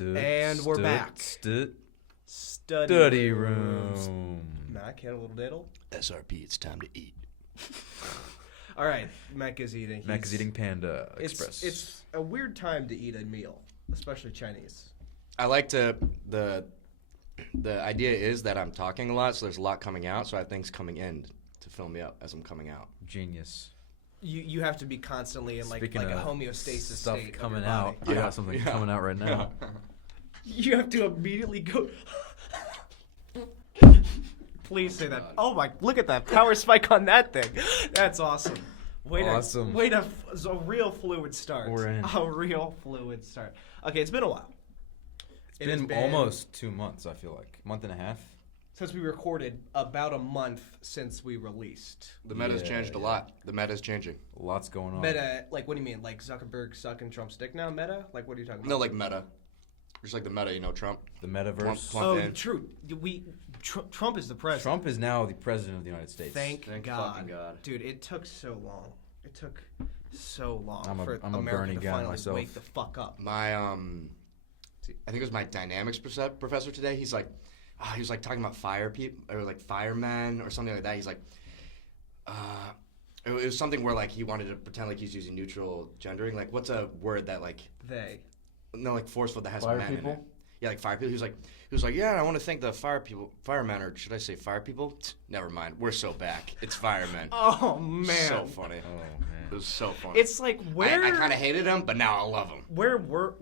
And we're back. Study room. Mac, had a little diddle. SRP, it's time to eat. All right, Mac is eating. Mac is eating Panda Express. It's a weird time to eat a meal, especially Chinese. I like to the idea is that I'm talking a lot, so there's a lot coming out, so I have things coming in to fill me up as I'm coming out. Genius. You have to be constantly in like a homeostasis stuff state coming of your out. body. I got something coming out right now. You have to immediately go. Please say that. Oh my! Look at that power spike on that thing. That's awesome. Awesome. So a real fluid start. We're in. A real fluid start. Okay, it's been a while. It's been almost 2 months. I feel like month and a half since we recorded. About a month since we released. The meta's changed a lot. The meta's changing. Lots going on. Meta, like what do you mean? Like Zuckerberg sucking Trump's dick now? Meta? Like what are you talking about? No, like meta. Just like the meta, you know, Trump. The metaverse. True. Trump is the president. Trump is now the president of the United States. Thank God. fucking God. Dude, it took so long. It took so long for I'm a America Bernie to guy finally myself. wake the fuck up. My I think it was my dynamics professor today. He's like, he was like talking about fire people or like firemen or something like that. He's like, it was something where like he wanted to pretend like he's using neutral gendering. Like, what's a word that like They. no like forceful that has Fire men people? in it? Yeah, like fire people. He was like, yeah, I want to thank the firemen, or should I say fire people? Never mind, we're so back. It's firemen. Oh man. So funny. Oh It man. was so funny. It's like where I kind of hated him, but now I love him. where were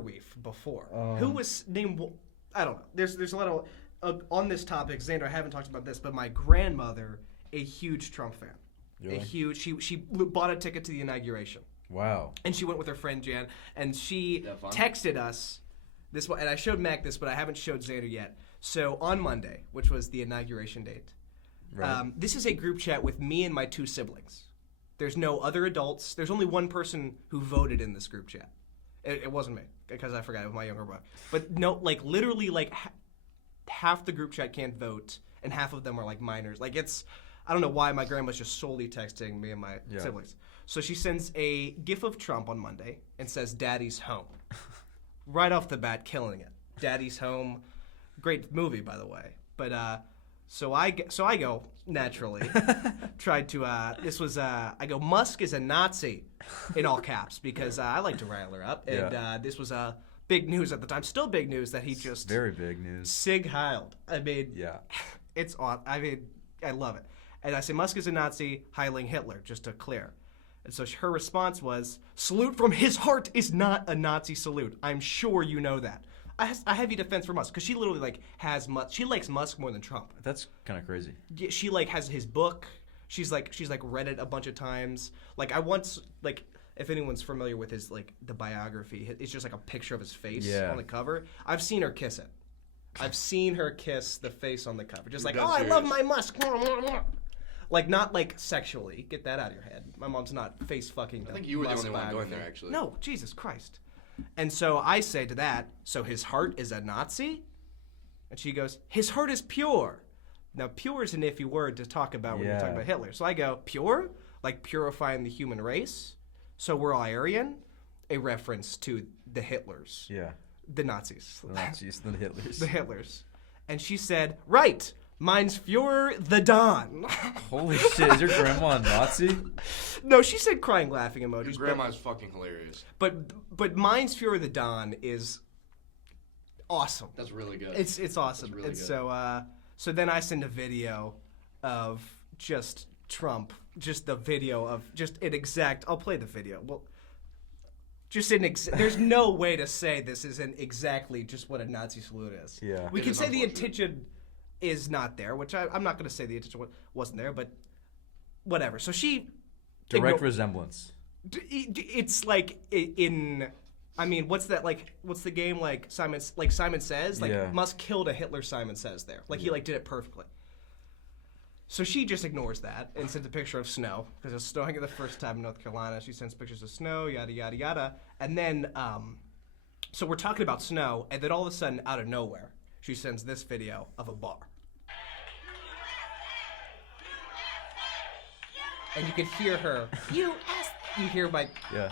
we before? Who was named? I don't know. There's a lot of on this topic. Xander, I haven't talked about this, but my grandmother, a huge Trump fan. Really? She bought a ticket to the inauguration. Wow. And she went with her friend Jan, and she That fun? texted us this one, and I showed Mac this, but I haven't showed Xander yet. So on Monday, which was the inauguration date, Right. this is a group chat with me and my 2 siblings. There's no other adults. There's only one person who voted in this group chat. It wasn't me, because I forgot it was my younger brother. But no, like literally, like half the group chat can't vote, and half of them are like minors. Like I don't know why my grandma's just solely texting me and my siblings. So she sends a gif of Trump on Monday and says, "Daddy's home." Right off the bat, killing it. Daddy's home, great movie by the way. But so I go naturally. Tried to I go, Musk is a Nazi, in all caps, because I like to rile her up, and this was big news at the time. Still big news that he just Very big news. Sig Heiled. I mean, Yeah. it's on. I mean, I love it. And I say Musk is a Nazi, heiling Hitler, just to clear. And so her response was, "Salute from his heart is not a Nazi salute. I'm sure you know that." I heavy defense for Musk, because she literally like has Musk. She likes Musk more than Trump. That's kind of crazy. Yeah, she like has his book. She's like read it a bunch of times. Like I once like. If anyone's familiar with his like the biography, it's just like a picture of his face on the cover. I've seen her kiss it. I've seen her kiss the face on the cover. Just like, You're oh, I dead love serious. my Musk. Like, not like sexually. Get that out of your head. My mom's not face fucking. I think you were the Musk only one going biography. there, actually. No, Jesus Christ. And so I say to that, so his heart is a Nazi? And she goes, his heart is pure. Now, pure is an iffy word to talk about when you're talking about Hitler. So I go, pure? Like purifying the human race? So we're all Aryan? A reference to the Hitlers. Yeah. The Nazis. The Nazis, the Hitlers. The Hitlers. And she said, right, mine's Fuhrer the Don. Holy shit, is your grandma a Nazi? No, she said crying, laughing emojis. Your grandma's fucking hilarious. But mine's Fuhrer the Don is awesome. That's really good. It's awesome. That's really And good. so then I send a video of just Trump, just the video of just an exact. I'll play the video. Well, just there's no way to say this isn't exactly just what a Nazi salute is. Yeah. We It can is say the unfortunate. intention is not there, which I'm not going to say the intention wasn't there, but whatever. So she Direct resemblance. it's like in. I mean, what's that like? What's the game like? Simon Says, like Yeah. Musk killed a Hitler. Simon Says there, like he like did it perfectly. So she just ignores that and sends a picture of snow because it's snowing the first time in North Carolina. She sends pictures of snow, yada yada yada, and then so we're talking about snow, and then all of a sudden, out of nowhere, she sends this video of a bar, and you can hear her. You hear my. Yeah.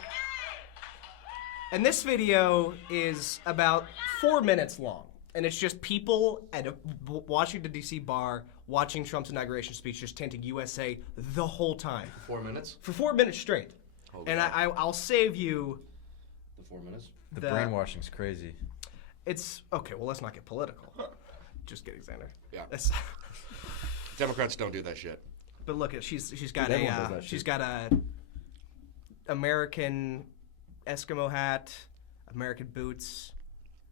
And this video is about 4 minutes long. And it's just people at a Washington, D.C. bar watching Trump's inauguration speech, just chanting USA the whole time. 4 minutes? For 4 minutes straight. Holy And crap. I'll save you. The 4 minutes? The brainwashing's crazy. It's okay. Well, let's not get political. Just kidding, Xander. Yeah. That's, Democrats don't do that shit. but look, she's got Everyone does that she's shit. got a American Eskimo hat, American boots.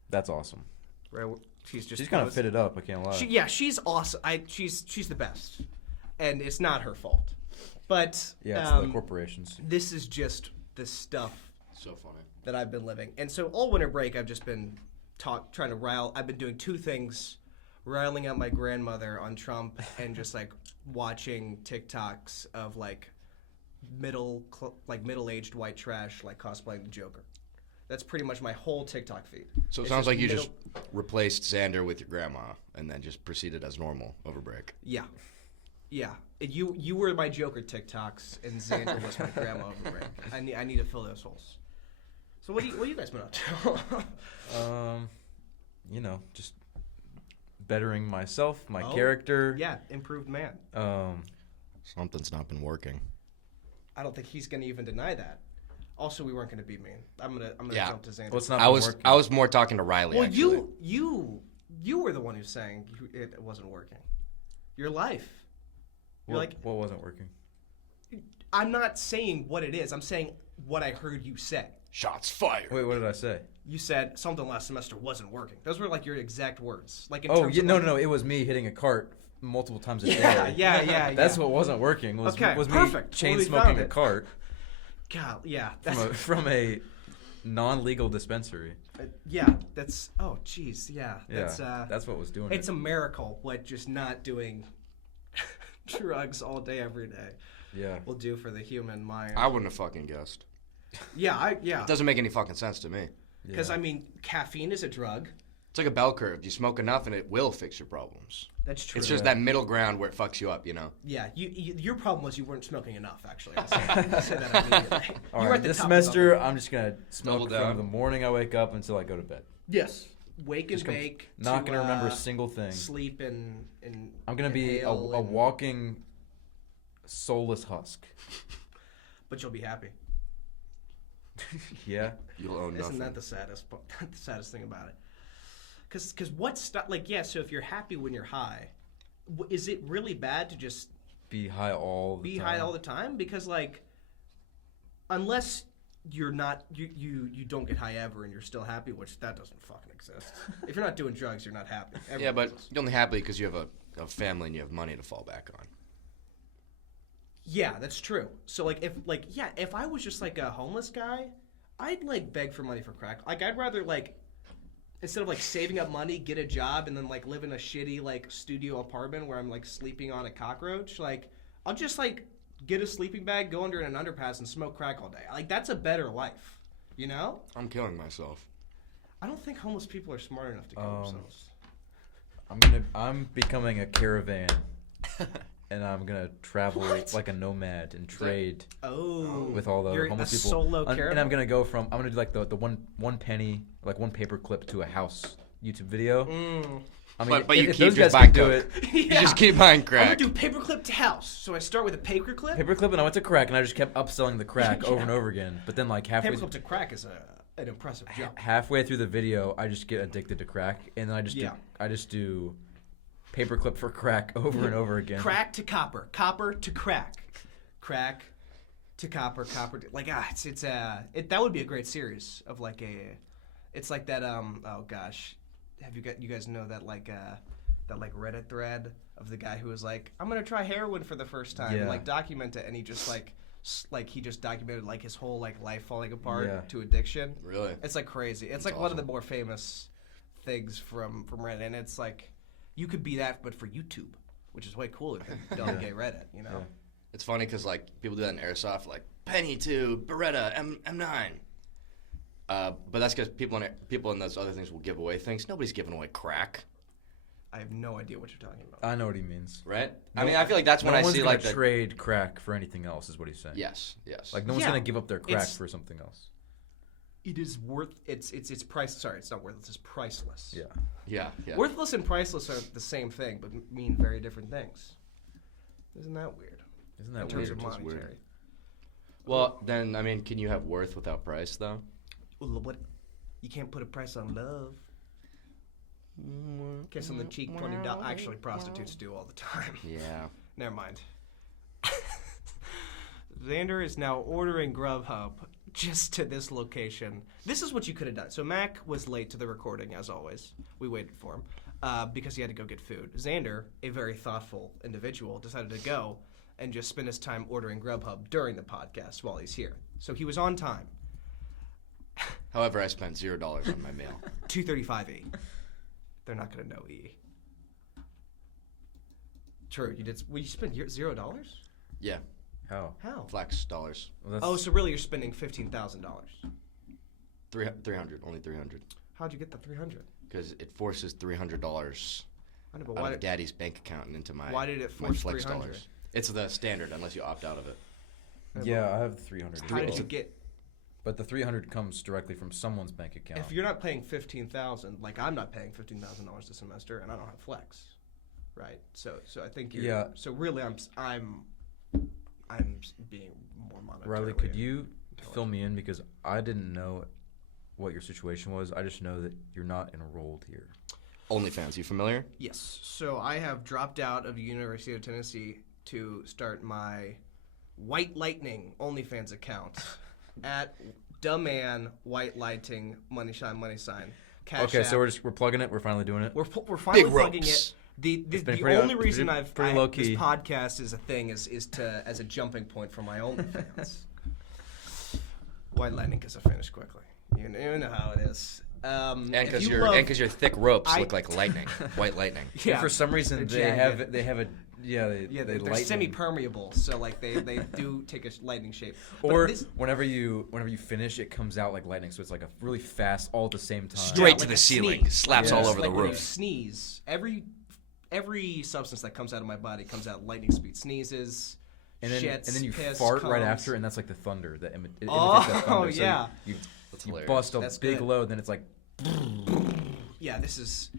That's awesome. Right? She's just She's kind of fitted up. I can't lie. she's awesome. She's the best, and it's not her fault. But Yeah, it's the corporations. this is just the stuff So funny. that I've been living. And so all winter break, I've just been trying to rile. I've been doing two things: riling out my grandmother on Trump, and just like watching TikToks of like middle-aged white trash like cosplaying the Joker. That's pretty much my whole TikTok feed. So it It's sounds like you middle- just replaced Xander with your grandma and then just proceeded as normal over break. Yeah. You were my Joker TikToks, and Xander was my grandma over break. I need to fill those holes. So what you guys been up to? You know, just bettering myself, my Oh, character. Yeah, improved man. Something's not been working. I don't think he's gonna even deny that. Also, we weren't gonna be mean. I'm gonna Yeah. jump to Xander. Well, it's not I been was working. I was more talking to Riley. well, actually. you were the one who's saying it wasn't working. Your life. You're like, what wasn't working? I'm not saying what it is. I'm saying what I heard you say. Shots fired. Wait, what did I say? You said something last semester wasn't working. Those were like your exact words. Like in Oh, terms yeah, of no, like, no, it was me hitting a cart multiple times a Yeah, day. yeah. That's what wasn't working. Was Okay, was me perfect. chain Well, we smoking found a it. cart God, yeah. That's, from a non-legal dispensary. yeah, that's. Oh, jeez, yeah. Yeah, that's what was doing It's it. a miracle what just not doing drugs all day every day Yeah. will do for the human mind. I wouldn't have fucking guessed. Yeah. It doesn't make any fucking sense to me. Because Yeah. I mean, caffeine is a drug. It's like a bell curve. You smoke enough and it will fix your problems. That's true. It's just that middle ground where it fucks you up, you know? Yeah, your problem was you weren't smoking enough. Actually, I say that immediately. All You were right, at the this top of the semester bubble. I'm just gonna smoke Double down. from the morning I wake up until I go to bed. Yes, wake and Just bake. Not to, gonna remember a single thing. Sleep and I'm gonna be a inhale and- walking soulless husk. But you'll be happy. Yeah. You'll own Isn't nothing. that the saddest the saddest thing about it? Because what's like so if you're happy when you're high, is it really bad to just Be high all the be time. high all the time? Because like, unless you're not you don't get high ever and you're still happy, which that doesn't fucking exist. If you're not doing drugs, you're not happy. Yeah, Everyone but is. you're only happy because you have a family and you have money to fall back on. Yeah, that's true. So like if I was just like a homeless guy, I'd like beg for money for crack. Like I'd rather like instead of like saving up money, get a job and then like live in a shitty like studio apartment where I'm like sleeping on a cockroach, like I'll just like get a sleeping bag, go under an underpass and smoke crack all day. Like that's a better life. You know? I'm killing myself. I don't think homeless people are smart enough to kill themselves. I'm becoming a caravan. And I'm gonna travel What? like a nomad and trade Oh. with all the You're homeless a people. solo And caravan. I'm gonna go from I'm gonna do like the one penny, like one paper clip to a house YouTube video. I mean, But you if keep those just guys can buying do coke. it. You just keep buying I'm crack. gonna do paperclip to house. So I start with a paperclip. Paperclip, and I went to crack, and I just kept upselling the crack Yeah. over and over again. But then, like Paperclip to crack is an impressive jump. halfway through the video, I just get addicted to crack, and then I just do paperclip for crack over and over again. Crack to copper, copper to crack, crack to copper, copper to, like that would be a great series of like it's like that oh gosh, have you guys know that like Reddit thread of the guy who was like I'm gonna try heroin for the first time and Yeah. like document it and he just he just documented like his whole like life falling apart Yeah. to addiction. Really? It's like crazy. It's like one of the more famous things from Reddit, and it's like you could be that, but for YouTube, which is way cooler than Dumb Gay Reddit. You know? Yeah. It's funny because like people do that in airsoft, like penny to Beretta M9. But that's because people in those other things will give away things. Nobody's giving away crack, I have no idea what you're talking about. I know what he means. right? I mean, I feel like that's when no I one's see gonna like the trade crack for anything else, is what he's saying. yes. Like no one's Yeah, gonna give up their crack it's- for something else. it is worth it's price. Sorry, it's not worthless. It's priceless. Yeah. Worthless and priceless are the same thing, but mean very different things. Isn't that weird? Isn't that In terms weird? of It is weird. monetary. Well, then, I mean, can you have worth without price, though? Well, what? You can't put a price on love. Kiss on the cheek, $20. Actually, prostitutes do all the time. Yeah. Never mind. Xander is now ordering Grubhub just to this location. This is what you could have done. So Mac was late to the recording, as always. We waited for him because he had to go get food. Xander, a very thoughtful individual, decided to go and just spend his time ordering Grubhub during the podcast while he's here. So he was on time. However, I spent $0 on my meal. $2.35 They're not going to know E. True, you did. Well, you spent $0? Yeah. How? How? Flex dollars. Well, Oh, so really you're spending $15,000. 300. Only 300. How'd you get the 300? Because it forces $300 I know, but out of Daddy's bank account and into my why did it my force Flex 300? dollars. It's the standard unless you opt out of it. yeah, I have the 300. How did as you well. get? But the 300 comes directly from someone's bank account. If you're not paying $15,000, like I'm not paying $15,000 this semester, and I don't have Flex, right? So I think you're. Yeah. So really, I'm being more monetarily. Riley, could you intelligent. fill me in because I didn't know what your situation was. I just know that you're not enrolled here. OnlyFans, you familiar? Yes. So I have dropped out of the University of Tennessee to start my White Lightning OnlyFans account at Dumbman White Lighting Money Sign. Cash Okay, App. so we're plugging it. We're finally doing it. We're finally Big plugging ropes. it. The been the pretty- only reason pretty low this key. podcast is a thing is to as a jumping point for my OnlyFans. White Lightning because I finished quickly. You know how it is. And if because you your love- thick ropes I- look like lightning, white lightning. yeah, And for some reason they're jagged. they have a they they're lighten. semi-permeable, so like they do take a lightning shape. But Or this, whenever you finish, it comes out like lightning. So it's like a really fast, all at the same time. Straight yeah, to like the a ceiling, sneeze. slaps Yeah. all It's over like the when you roof. sneeze, every substance that comes out of my body comes out lightning speed. Sneezes, And then shits, and then you piss, fart right comes. after, and that's like the thunder that imitates that Oh, thunder. So yeah. you That's you hilarious. bust a That's big good. load, then it's like Yeah, this is.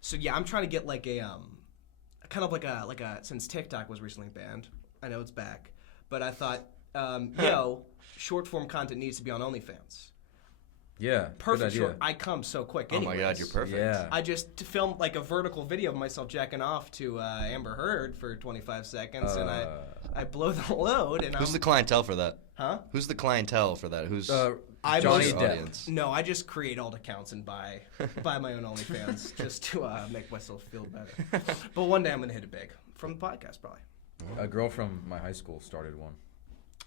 So yeah, I'm trying to get like a kind of like a since TikTok was recently banned. I know it's back, but I thought short form content needs to be on OnlyFans. yeah, Perfect good short. idea. I come so quick. Oh my God, anyways. you're perfect. Yeah. I just filmed like a vertical video of myself jacking off to Amber Heard for 25 seconds, and I blow the load. And Who's I'm, the clientele for that? huh? Who's the clientele for that? Who's I Johnny was- Depp. audience? No, I just create alt accounts and buy my own OnlyFans just to make myself feel better. But one day I'm gonna hit it big from the podcast, probably. A girl from my high school started one.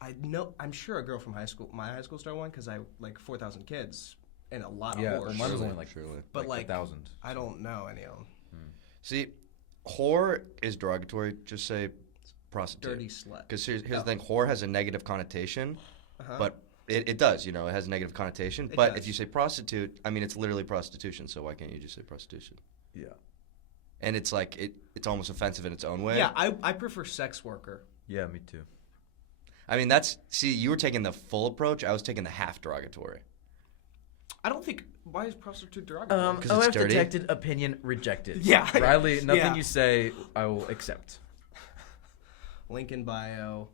I'm sure a girl from my high school started one because I like 4,000 kids and a lot of Yeah, whores. well, mine was only like Surely. But like 1,000. I don't know any of them. See, whore is derogatory. Just say prostitute. Dirty slut. Because here's the thing: whore has a negative connotation, Uh-huh. but it does. It has a negative connotation. But does. if you say prostitute, I mean, it's literally prostitution. So why can't you just say prostitution? Yeah. And it's like it's almost offensive in its own way. Yeah, I prefer sex worker. Yeah, me too. I mean, you were taking the full approach. I was taking the half derogatory. I don't think. Why is prostitute derogatory? 'Cause it's OF dirty? detected, opinion rejected. Yeah. Riley, nothing Yeah. you say, I will accept. Link in bio.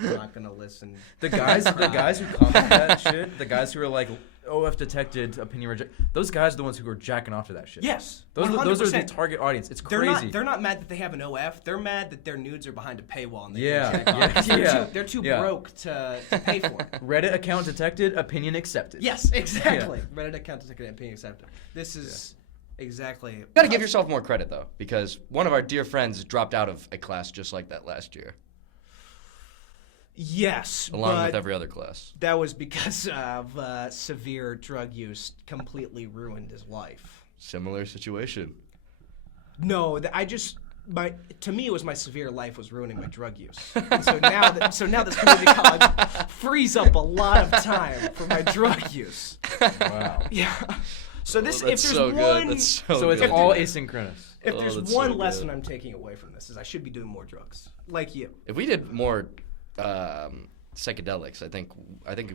I'm not gonna listen. The guys who comment that shit, the guys who are like OF detected, opinion rejected, those guys are the ones who are jacking off to that shit. Yes, Those are the 100%. target audience. It's They're crazy. They're not mad that they have an OF. They're mad that their nudes are behind a paywall. And they Yeah, can't check yeah, off. They're too yeah. broke to pay for it. Reddit account detected, opinion accepted. Yes, exactly. Reddit account to take an opinion accepted. This is exactly. You gotta give yourself more credit though, because one of our dear friends dropped out of a class just like that last year, Yes, along but with every other class. that was because of severe drug use. Completely ruined his life. Similar situation. No, to me it was my severe life was ruining my drug use. And so now this community college frees up a lot of time for my drug use. Wow. Yeah. So this, if That's there's so one, good. That's So it's good. all asynchronous. if Oh, there's that's one so lesson good. I'm taking away from this is I should be doing more drugs, like you. If we did more psychedelics. I think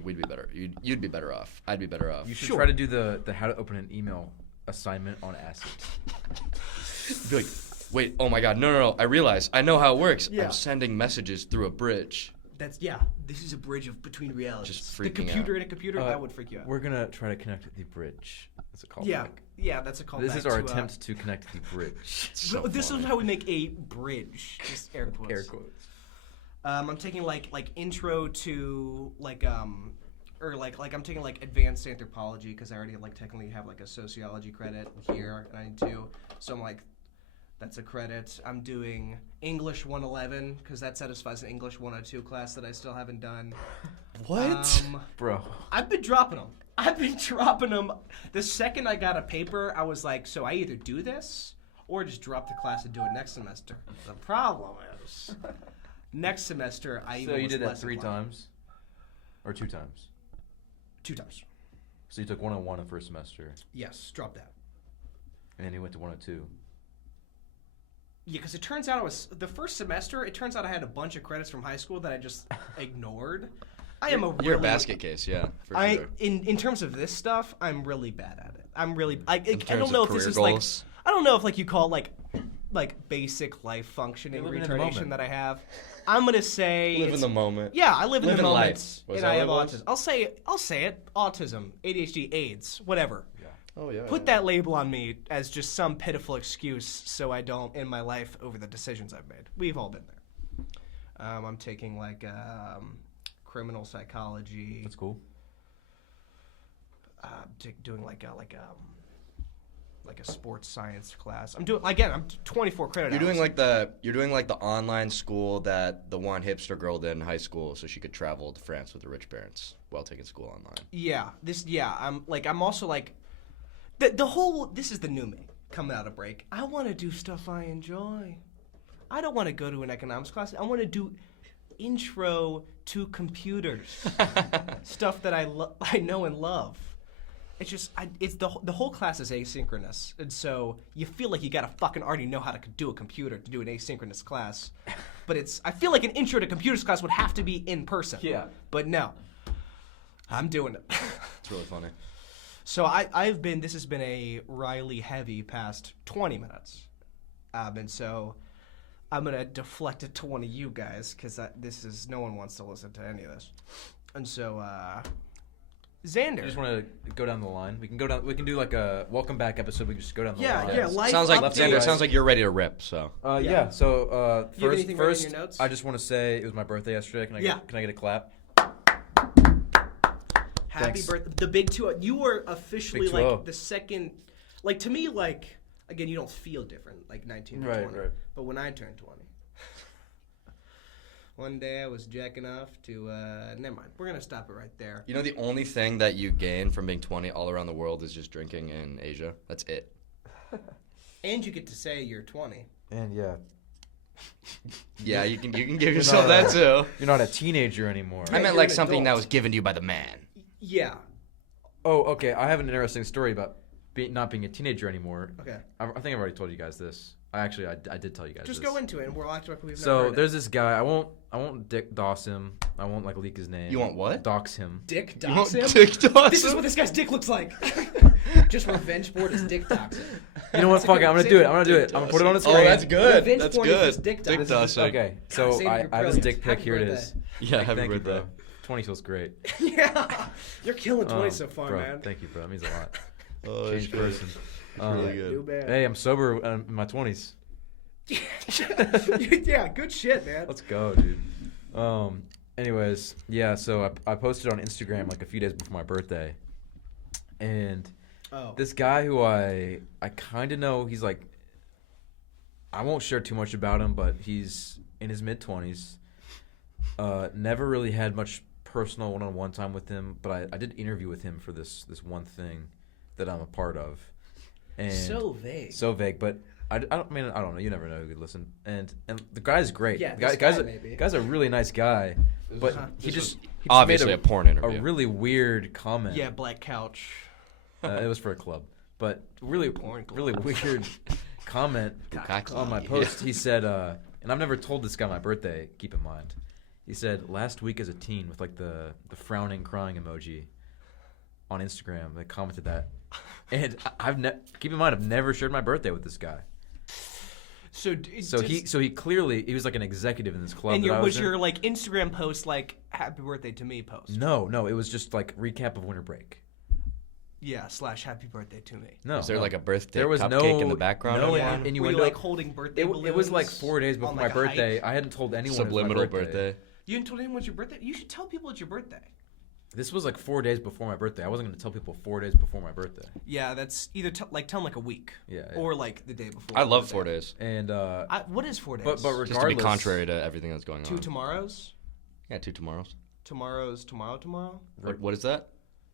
we'd be better. You'd be better off. I'd be better off. You should Sure. try to do the how to open an email assignment on acid. Be like, wait, oh my God, no. I realize. I know how it works. Yeah. I'm sending messages through a bridge. This is a bridge between realities. Just The freaking computer out. in a computer, that would freak you out. We're gonna try to connect the bridge. That's a callback. Yeah, that's a callback. This is our to, attempt to connect the bridge. So this funny. is how we make a bridge. Just air quotes. Air quotes. I'm taking like intro to or like I'm taking like advanced anthropology because I already like technically have like a sociology credit here, and I need to. So I'm like, that's a credit. I'm doing English 111 because that satisfies an English 102 class that I still haven't done. What? Bro. I've been dropping them. The second I got a paper, I was like, so I either do this or just drop the class and do it next semester. The problem is, next semester I even So you was did that less 3 inclined. times? Or 2 times? 2 times. So you took 101 in the first semester, Yes, drop that. and then you went to 102. Yeah, because it turns out the first semester. It turns out I had a bunch of credits from high school that I just ignored. I am a You're a really- basket case, yeah, for sure. in terms of this stuff, I'm really bad at it. I terms don't of know if this career is goals? I don't know if like you call it like basic life functioning You're living in the retardation moment. that I have. I'm gonna say Live in it's- the moment. Yeah, I live in Live the in moment, life. Was and that I what have it was? autism. I'll say it. Autism, ADHD, AIDS, whatever. Oh yeah. Put that label on me as just some pitiful excuse so I don't end my life over the decisions I've made. We've all been there. I'm taking like criminal psychology. That's cool. Doing like a sports science class. I'm 24 credit You're hours. doing like the online school that the one hipster girl did in high school, so she could travel to France with her rich parents while taking school online. I'm also like the whole. This is the new me coming out of break. I want to do stuff I enjoy. I don't want to go to an economics class. I want to do intro to computers, stuff that I know and love. It's just it's the whole class is asynchronous, and so you feel like you gotta fucking already know how to do a computer to do an asynchronous class. But I feel like an intro to computers class would have to be in person. Yeah. But no, I'm doing it. It's really funny. So this has been a Riley heavy past 20 minutes, and so I'm gonna deflect it to one of you guys because no one wants to listen to any of this, and so Xander. You just want to go down the line. We can go down. We can do like a welcome back episode. We can just go down the line. Yeah, life Sounds like update. Xander. Sounds like you're ready to rip. So. Yeah. So You have first, anything written in your notes? I just want to say it was my birthday yesterday. Can I get a clap? Happy Thanks. birthday, the big 2-0. You were officially Big like 2-0. the second, like to me, like again, you don't feel different like 19 or 20, Right. but when I turned 20. One day I was jacking off to, never mind. We're going to stop it right there. You know, the only thing that you gain from being 20 all around the world is just drinking in Asia. That's it. And you get to say you're 20. And yeah, Yeah, you can give yourself that too. you're not a teenager anymore. I meant you're like an something that adult. was given to you by the man. Yeah. Oh, okay. I have an interesting story about not being a teenager anymore. Okay. I think I've already told you guys this. I did tell you guys Just this. go into it and we'll act like we've never So heard there's it. this guy. I won't dox him. I won't like leak his name. You want what? Dox him. Dick You want Doxim? Dick Dawson? This is what this guy's dick looks like. Just revenge porn is Dick Doxim. You know what? Fuck it. I'm gonna do it. I'm gonna do it. I'm gonna put it on the screen. Oh, that's good. Revenge That's porn is good. just Dick Dick Dawson. Dawson. Okay. So save I your have this brilliance. dick pic. Happy Here it birthday. is. Yeah, happy Thank you, birthday. bro. 20 feels great. Yeah. You're killing 20 so far, bro, man. Thank you, bro. It means a lot. Oh, that's Changed good. person. really Too good. bad. Hey, I'm sober in my 20s. Yeah, good shit, man. Let's go, dude. Anyways, yeah. So I posted on Instagram like a few days before my birthday, and Oh. this guy who I kind of know, he's like, I won't share too much about him, but he's in his mid-20s. Never really had much personal one-on-one time with him, but I did interview with him for this one thing that I'm a part of. And So vague. So vague, but I don't know. You never know who could listen. And the guy's great. Yeah, The this guy's guy maybe. guy's a really nice guy, but he This just was he obviously made a porn a interview. really weird comment. Yeah, black couch. It was for a club, but really Porn club. really weird comment Bukkake. on my post. He said, and I've never told this guy my birthday. Keep in mind, He said last week as a teen with like the frowning crying emoji on Instagram. They commented that, and keep in mind I've never shared my birthday with this guy. So he clearly he was like an executive in this club. And that I was in. your like Instagram post like "Happy Birthday to Me" post? No, it was just like recap of winter break. Yeah, / Happy Birthday to Me. No, Is there like a birthday there was cupcake in the background? No, Yeah. and Were you innuendo. like holding birthday balloons? It was like 4 days before on, my like, a birthday. hike? I hadn't told anyone Subliminal it was my birthday. You didn't tell anyone it's your birthday? You should tell people it's your birthday. This was like 4 days before my birthday. I wasn't going to tell people 4 days before my birthday. Yeah, that's either tell them like a week. Yeah. Or like the day before. I your love birthday. 4 days. And What is 4 days? but regardless, Just to be contrary to everything that's going on. 2 tomorrows. Yeah, 2 tomorrows. Tomorrow's tomorrow. What is that?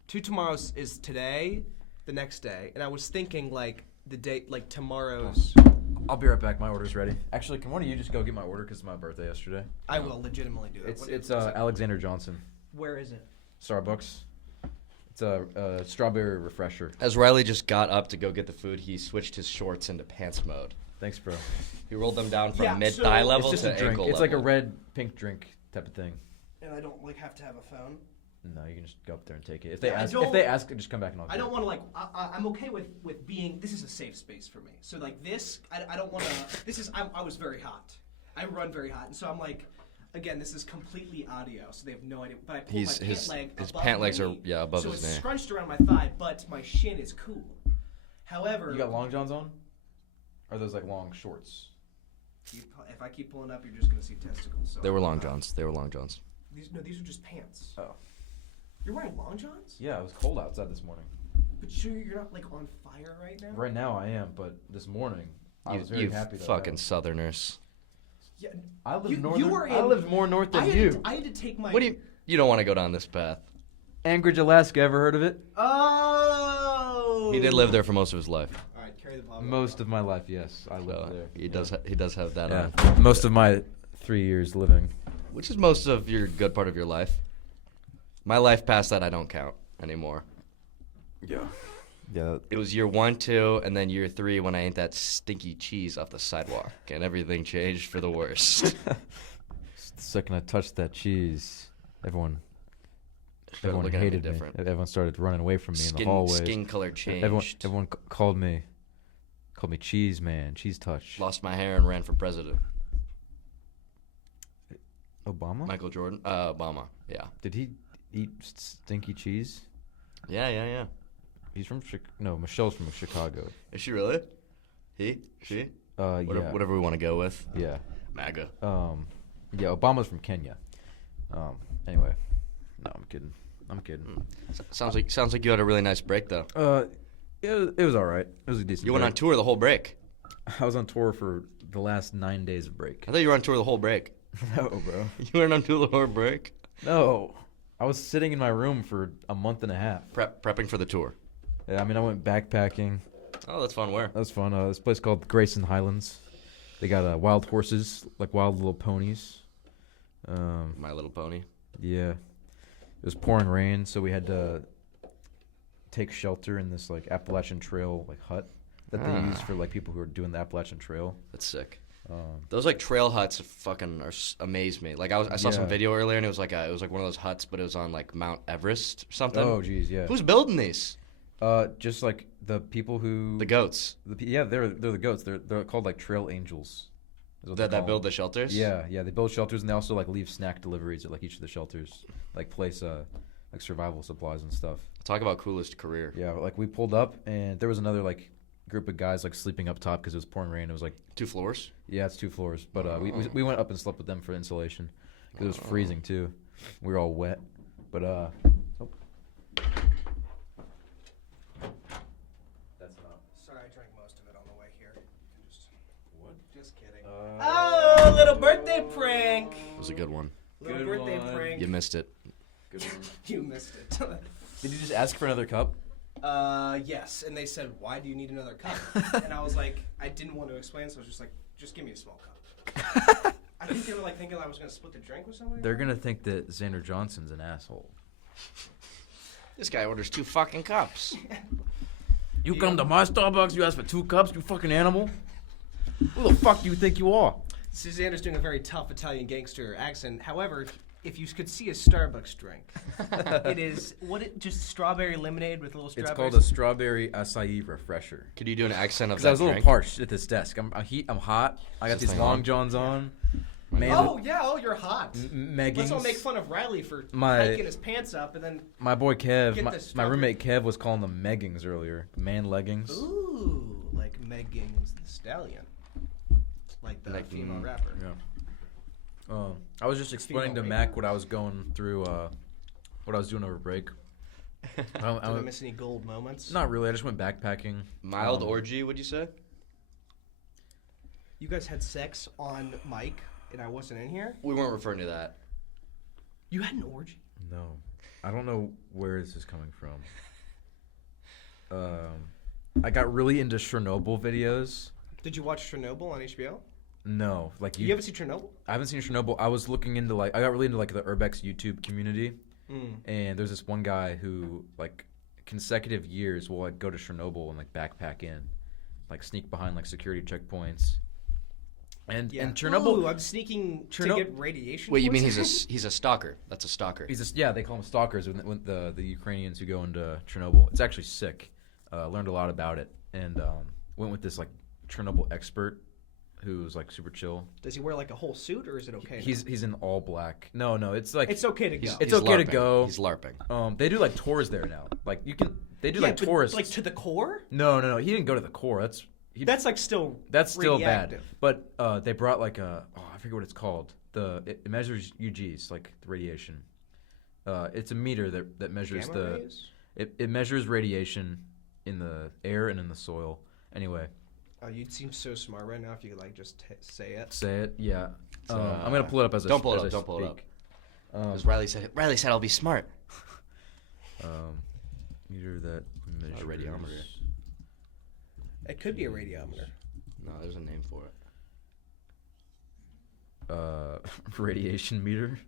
2 tomorrows is today, the next day, and I was thinking like the date, like tomorrow's. I'll be right back. My order's ready. Actually, can one of you just go get my order because it's my birthday yesterday? I will legitimately do it. It's Alexander Johnson, Where is it? Starbucks. It's a strawberry refresher. As Riley just got up to go get the food, he switched his shorts into pants mode. Thanks, bro. He rolled them down from Yeah, mid-thigh so- level It's just to a drink. ankle It's like a level. red, pink drink type of thing. And I don't like have to have a phone. No, you can just go up there and take it. If they Yeah, I ask, don't- just come back and I'll. I don't want to like. I'm okay with being. This is a safe space for me. So like this, I don't want to. This is. I was very hot. I run very hot, and so I'm like, again, this is completely audio, so they have no idea. But I pull my pant leg his above pant my legs are knee, above so his it's knee. scrunched around my thigh, but my shin is cool. However, You got long johns on? Or are those like long shorts? if I keep pulling up, you're just gonna see testicles. So They were long johns. They were long johns. These are just pants. Oh. You're wearing long johns? Yeah, it was cold outside this morning. But sure, you're not like on fire right now. Right now I am, but this morning I was very You happy. That fucking Southerners. Yeah. I live I lived more north than you. I had to take my. What do you don't want to go down this path? Anchorage, Alaska. Ever heard of it? Oh. He did live there for most of his life. All right, carry the ball. Most of my life, yes, I lived So there. he does have that Yeah, on. most of my 3 years living. Which is most of your good part of your life. My life past that I don't count anymore. Yeah. Yeah. It was year 1, 2, and then year 3 when I ate that stinky cheese off the sidewalk, and everything changed for the worst. The second I touched that cheese, everyone Started looking at me hated me. different. Everyone started running away from me in the hallways. Skin color changed. Everyone called me cheese man, cheese touch. Lost my hair and ran for president. Obama? Michael Jordan, Obama. Yeah. Did he eat stinky cheese? Yeah. He's from Michelle's from Chicago. Is she really? He? She? Whatever we want to go with. Yeah. MAGA. Yeah, Obama's from Kenya. Anyway. No, I'm kidding. Sounds like you had a really nice break though. It was all right. It was a decent You went on break. tour the whole break. I was on tour for the last 9 days of break. I thought you were on tour the whole break. No, bro. You weren't on tour the whole break. No. I was sitting in my room for a month and a half. Prepping for the tour. Yeah, I mean, I went backpacking. Oh, that's fun. Where? That was fun. This place called Grayson Highlands. They got wild horses, like wild little ponies. My Little Pony. Yeah. It was pouring rain, so we had to take shelter in this like Appalachian Trail like hut that they use for like people who are doing the Appalachian Trail. That's sick. Those like trail huts fucking amaze me. Like I saw some video earlier and it was like one of those huts, but it was on like Mount Everest or something. Oh, geez, yeah. Who's building these? Just like the people who The goats they're the goats. They're called like trail angels. is what they that call build them. the shelters. Yeah, they build shelters and they also like leave snack deliveries at like each of the shelters, like place like survival supplies and stuff. Talk about coolest career. Yeah, like we pulled up and there was another like group of guys like sleeping up top because it was pouring rain. It was like 2 floors. yeah, it's 2 floors, but we went up and slept with them for insulation because it was freezing too. We were all wet, but that's not. Sorry, I drank most of it on the way here. What? Just kidding. Oh, little birthday prank. It was a good one. Little Good birthday one. prank. You missed it. Good one. You missed it. Did you just ask for another cup? Yes, and they said, "Why do you need another cup?" And I was like, I didn't want to explain, so I was just like, "Just give me a small cup." I think they were like thinking I was gonna split the drink with somebody. They're gonna think that Xander Johnson's an asshole. This guy orders 2 fucking cups. You come to my Starbucks, you ask for 2 cups, you fucking animal. Who the fuck do you think you are? Susanna's doing a very tough Italian gangster accent. However, if you could see a Starbucks drink, it is just strawberry lemonade with little strawberries. It's called a strawberry acai refresher. Could you do an accent of Because that I was a little drink? parched at this desk. I'm hot. I got Is this these thing long on? johns on. Man, Oh yeah, you're hot. Meggings. Let's all make fun of Riley for My- hiking his pants up and then. My boy Kev, Get my, the my strawberry- roommate Kev was calling them meggings earlier. Man leggings. Ooh, like Meggings the Stallion, like the Like, female rapper. Yeah. I was just explaining to Female Mac what I was going through, what I was doing over break. Did I miss any gold moments? Not really. I just went backpacking. Mild orgy, would you say? You guys had sex on mic, and I wasn't in here. We weren't referring to that. You had an orgy. No, I don't know where this is coming from. I got really into Chernobyl videos. Did you watch Chernobyl on HBO? No, like You haven't seen Chernobyl? I haven't seen Chernobyl. I was looking into I got really into the Urbex YouTube community, Mm. and there's this one guy who consecutive years will go to Chernobyl and backpack in, sneak behind security checkpoints. And Chernobyl, Ooh, I'm sneaking to get radiation. Wait, you mean poisoning? he's a stalker? That's a stalker. they call them stalkers when the Ukrainians who go into Chernobyl. It's actually sick. Learned a lot about it, and went with this Chernobyl expert who's super chill. Does he wear a whole suit, or is it okay? He's in all black. No, it's It's okay to go. It's okay to LARPing. go. He's LARPing. They do tours there now. They do but, tourists. to the core. No. He didn't go to the core. That's Still. That's still bad. radioactive. But they brought I forget what it's called. It measures UGs, the radiation. It's a meter that measures Gamma the. rays? It measures radiation in the air and in the soil. Anyway, You'd seem so smart right now if you could just say it. say it. Yeah. I'm gonna pull it up as Don't pull it as up. I Don't pull it up. speak. Because Riley said I'll be smart. Meter that measures. A radiometer. It could be a radiometer. No, there's a name for it. Radiation meter.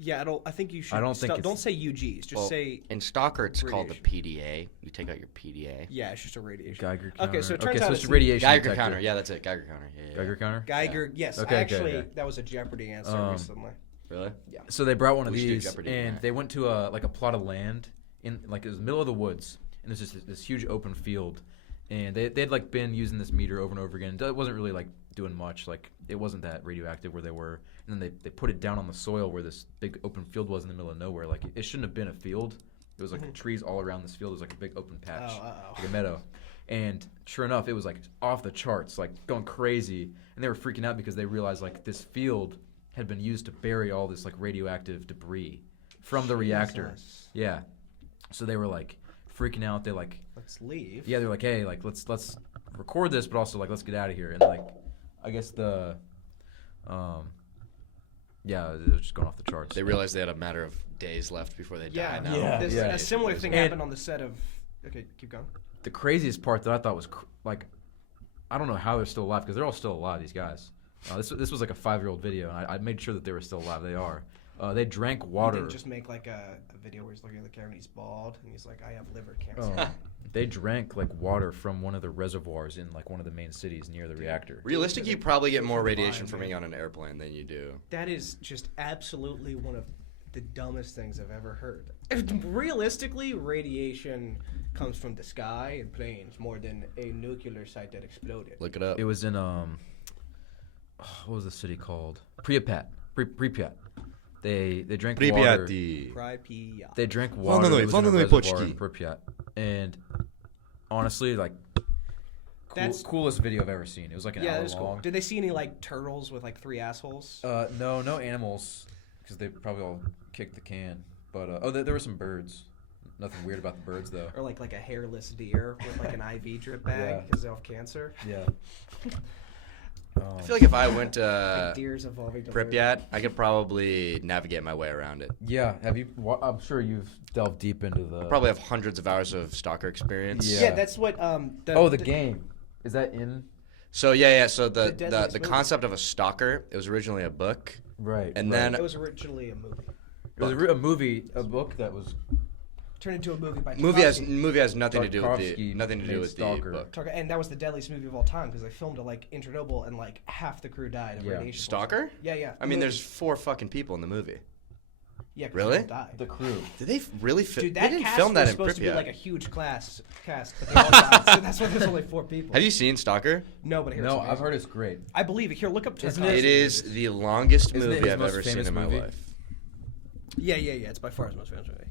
Yeah, I think you should. I don't think don't it's- say UGs. Just Well, say. in Stalker, it's called the radiation. PDA. You take out your PDA. Yeah, it's just a radiation. Geiger counter. Okay, so it turns out it's it's radiation Geiger detector. counter. Yeah, that's it. Geiger counter. Yeah. Geiger counter. Geiger. Yes, Okay, actually, okay. that was a Jeopardy answer recently. Really? So they brought one of We should do these, Jeopardy and tonight. they went to a plot of land in it was the middle of the woods, and there's just this huge open field, and they'd been using this meter over and over again. It wasn't really doing much. It wasn't that radioactive where they were, and then they put it down on the soil where this big open field was in the middle of nowhere. It shouldn't have been a field. It was trees all around this field. It was a big open patch, like a meadow. And sure enough, it was off the charts, going crazy. And they were freaking out because they realized this field had been used to bury all this radioactive debris from the reactor. Jesus. Yeah. So they were freaking out. They Let's leave. yeah, they're hey, let's record this, but also let's get out of here. And I guess the yeah, it was just going off the charts. They realized they had a matter of days left before they Yeah, died. no. Now. Yeah, This, yeah. A similar thing And- happened on the set of. Okay, keep going. The craziest part that I thought was I don't know how they're still alive because they're all still alive. These guys. This was a 5-year-old video, and I made sure that they were still alive. They are. They drank He water. didn't just make a video where he's looking at the camera and he's bald and he's like, I have liver cancer. They drank water from one of the reservoirs in one of the main cities near the reactor. Realistic, you probably get more Fine, radiation from man. being on an airplane than you do. That is just absolutely one of the dumbest things I've ever heard. Realistically, radiation comes from the sky and planes more than a nuclear site that exploded. Look it up. It was in what was the city called? Pripyat. Pripyat. They drank water. Pripyat. They drank water. That was in a reservoir in Pripyat. And honestly, That's- coolest video I've ever seen. It was an Yeah, hour that was cool. long. Did they see any turtles with 3 assholes? No animals, because they probably all kicked the can. But there were some birds. Nothing weird about the birds though. Or like a hairless deer with an IV drip bag Yeah. because they have cancer? Yeah. I feel like if I went Like to deers evolving to Pripyat, I could probably navigate my way around it. Yeah. Have you? I'm sure you've delved deep into the. Probably have hundreds of hours of Stalker experience. Yeah. Yeah, that's what. The game. Is that in? So yeah. So The the Deadliest the Movie. concept of a stalker, it was originally a book, Right. and right. then It was originally a movie. It was a movie, a book that was turned into a movie by Movie Tarkovsky. has nothing to do with Tarkovsky the Stalker. book. And that was the deadliest movie of all time because they filmed it like in Chernobyl and like half the crew died of Yeah. radiation. Stalker? Yeah. I mean, there's 4 fucking people in the movie. Yeah, 'cause Really? they all died. The crew. Did they really film? Dude, They that didn't cast film that was in supposed to be Pripyat. like a huge cast, but they all died. So that's why there's only 4 people. Have you seen Stalker? No, but here No, it's I've amazing. heard it's great. I believe it. Here, look up Isn't Tarkovsky It is movies. the longest Isn't it movie his I've most ever seen famous in my movie? life. Yeah. It's by far his most famous movie.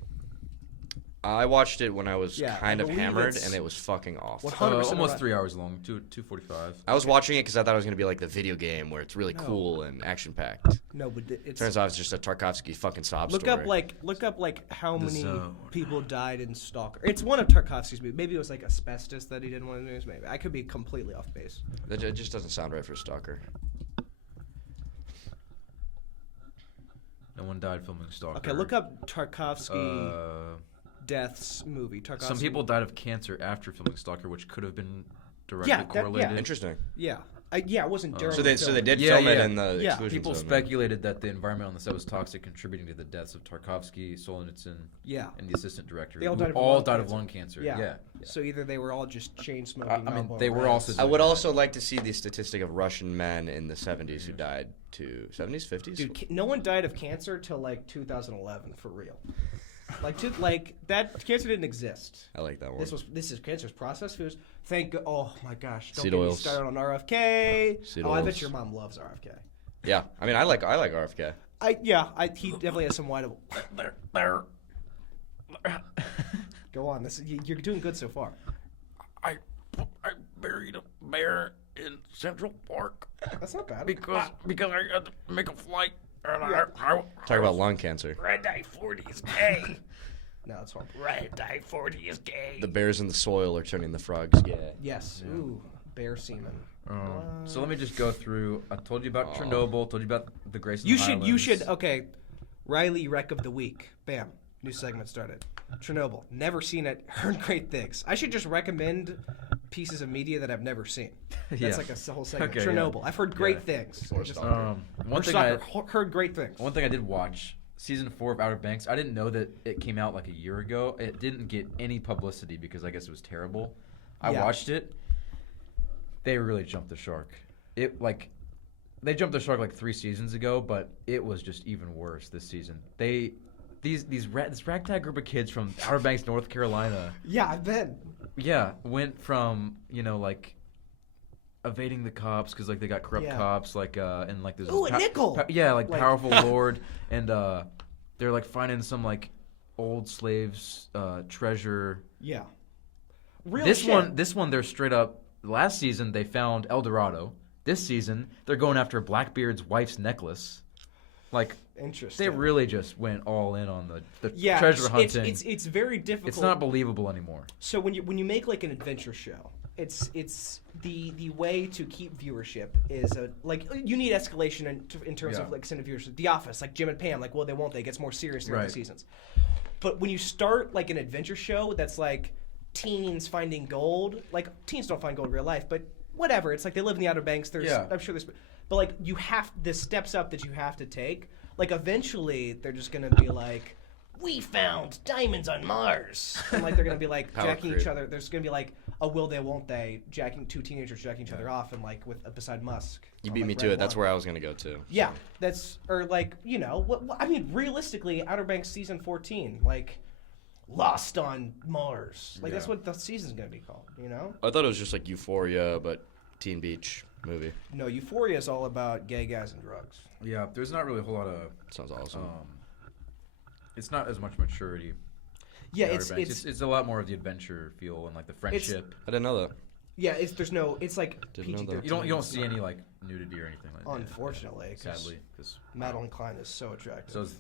I watched it when I was Yeah, kind I of believe hammered, it's and it was fucking awful. 100% Almost right. 3 hours long. 2:45. I was watching it because I thought it was going to be like the video game where it's really No. cool and action-packed. No, but it's Turns out it's just a Tarkovsky fucking sob look story. up like how The many Zone. people died in Stalker. It's one of Tarkovsky's movies. Maybe it was like asbestos that he did in one of the movies. Maybe I could be completely off base. That just doesn't sound right for Stalker. No one died filming Stalker. Okay, look up Tarkovsky deaths movie. Tarkovsky. Some people died of cancer after filming Stalker, which could have been directly Yeah, correlated. Interesting. Yeah, it wasn't during. So the they film. did Yeah, film it yeah. in the Yeah, exclusion People zone. speculated that the environment on the set was toxic, contributing to the deaths of Tarkovsky, Solzhenitsyn, Yeah. and the assistant director. They all who died of all lung died of cancer. lung cancer. Yeah. Yeah. So either they were all just chain smoking. I mean, Marlboro they were Reds. also- I would also like to see the statistic of Russian men in the 70s who died to 70s, 50s. Dude, no one died of cancer till like 2011 for real. Like that cancer didn't exist. I like that one. This is cancer's processed foods. Oh my gosh! Don't Seed get me oils. started on RFK. Seed I bet oils. your mom loves RFK. Yeah, I mean, I like RFK. He definitely has some white. Go on. You're doing good so far. I buried a bear in Central Park That's not bad. because I had to make a flight. And Talk about lung cancer. Red Eye 40 is gay. No, that's fine. Red Eye 40 is gay. The bears in the soil are turning the frogs gay. Yes. Ooh, bear semen. So let me just go through. I told you about Chernobyl. Told you about the Grayson You Highlands. should. Okay, Riley Wreck of the Week. Bam. New segment started. Chernobyl. Never seen it. Heard great things. I should just recommend pieces of media that I've never seen. That's Yeah. like a whole segment. Okay, Chernobyl. yeah. I've heard great things. Or Just- Stalker. One or thing Stalker. Heard great things. One thing I did watch, season 4 of Outer Banks. I didn't know that it came out like a year ago. It didn't get any publicity because I guess it was terrible. I Yeah. watched it. They really jumped the shark. They jumped the shark like 3 seasons ago, but it was just even worse this season. This ragtag group of kids from Outer Banks, North Carolina, Yeah, I've been. went from evading the cops because like they got corrupt Yeah. cops and like this Ooh, a nickel! Like- powerful lord and they're like finding some like old slaves treasure. Yeah. Real This shit. one they're straight up. Last season they found El Dorado. This season they're going after Blackbeard's wife's necklace. Like Interesting. they really just went all in on the yeah, treasure hunting. It's very difficult. It's not believable anymore. So when you make like an adventure show, it's the way to keep viewership is you need escalation in terms Yeah. of like extended viewership. The Office, like Jim and Pam, like will they won't they? It gets more serious throughout Right. the seasons. But when you start like an adventure show that's like teens finding gold, like teens don't find gold in real life, but whatever. It's like they live in the Outer Banks. I'm sure there's, but like you have the steps up that you have to take. Like eventually they're just gonna be like, we found diamonds on Mars, and like they're gonna be like Power jacking creep. each other. There's gonna be like a will they won't they two teenagers jacking each other off, and like beside Musk. You on, beat like, me to Red it. That's One. where I was going to go to. Yeah, that's or like I mean realistically, Outer Banks season 14, like Lost on Mars, like that's Yeah. what the season's gonna be called. I thought it was just like Euphoria, but Teen Beach movie. No, Euphoria is all about gay guys and drugs. Yeah, there's not really a whole lot of. Sounds awesome. It's not as much maturity. Yeah, in it's Outer Banks. It's a lot more of the adventure feel and like the friendship. I didn't know that. yeah, it's like Didn't know that. PG-13. You don't see any like nudity or anything like that. Unfortunately, 'cause sadly, because Madeline Klein is so attractive. so is,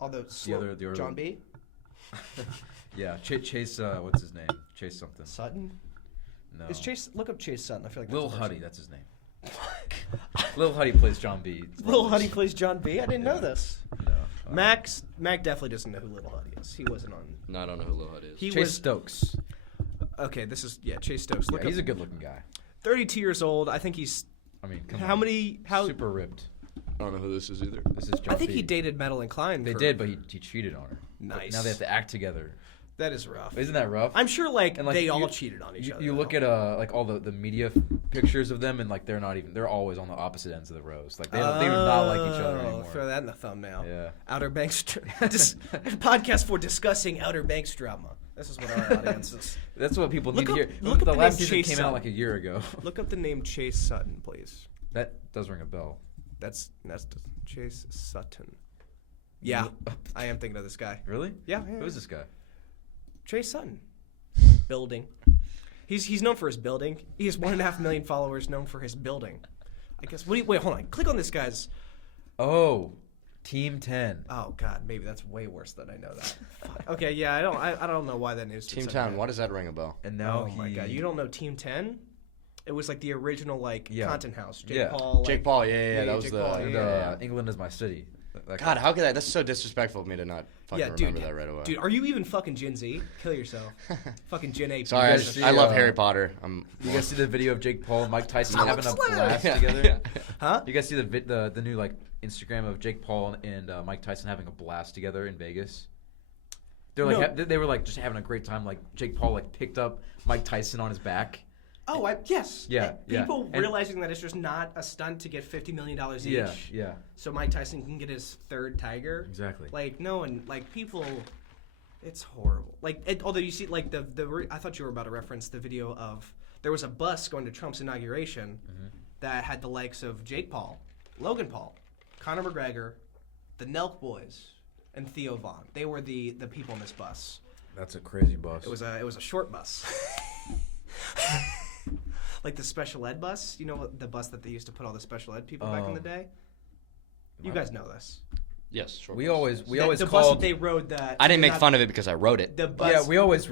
Although the other John B. yeah, Chase. What's his name? Chase something. Sutton. No, Is Chase? Look up Chase Sutton. I feel like Lil that's the person. Huddy. That's his name. Lil Huddy plays John B. Lil Huddy plays John B. I didn't know Yeah. this. No, Mac definitely doesn't know who Lil Huddy is. He wasn't on. No, I don't know who Lil Hud is. He Chase was Stokes. okay. This is Chase Stokes. Look Yeah, he's up, a good-looking guy. 32 years old. I think he's I mean, come how on. many Super ripped. I don't know who this is either. This is John I think B. he dated Madeline Klein. They did, but he cheated on her. But Nice. now they have to act together. That is rough. Isn't that rough? I'm sure like, And, like, they you- all cheated on each other. You look though. at like all the media pictures of them, and like they're always on the opposite ends of the rows. Like they do not like each other Oh, anymore. Throw that in the thumbnail. Yeah. Outer Banks podcast for discussing Outer Banks drama. This is what our audience is. That's what people need Look to up- hear. look up The the last name season Chase came out Sutton. like a year ago. Look up the name Chase Sutton, please. That does ring a bell. That's Chase Sutton. Yeah, I am thinking of this guy. Really? Yeah. Who is this guy? Chase Sutton. Building. He's known for his building. He has 1.5 million followers known for his building. I guess. Wait, hold on. Click on this guy's. Oh, Team 10. Oh God, maybe that's way worse than I know that. Fuck. Okay, yeah, I don't know why that news. Team 10. Why does that ring a bell? And now Oh my God, you don't know Team 10? It was like the original Yeah. content house. Jake Yeah. Paul. Jake Paul. Yeah. That was Jake the. Paul, And, yeah. England is my city. That God, guy. how could that? That's so disrespectful of me to not fucking remember that right away. Dude, are you even fucking Gen Z? Kill yourself. Fucking Gen A. Sorry, You guys see, I love uh, Harry Potter. You guys see the video of Jake Paul and Mike Tyson I'm having a upset. blast Yeah. together? Huh? You guys see the new like Instagram of Jake Paul and Mike Tyson having a blast together in Vegas? They're like No. they were like just having a great time. Like Jake Paul like picked up Mike Tyson on his back. Oh, yes. Yeah, yeah. People And- realizing that it's just not a stunt to get $50 million each. Yeah. So Mike Tyson can get his third tiger. Exactly. Like no one, like people, it's horrible. Like although you see, like I thought you were about to reference the video of there was a bus going to Trump's inauguration that had the likes of Jake Paul, Logan Paul, Conor McGregor, the Nelk Boys, and Theo Vaughn. They were the people in this bus. That's a crazy bus. It was a short bus. Like the special ed bus, you know, the bus that they used to put all the special ed people back in the day. You guys know this. Yes, sure. We always the bus that called. they rode that. I didn't make fun of it because I wrote it. The bus. Yeah, we always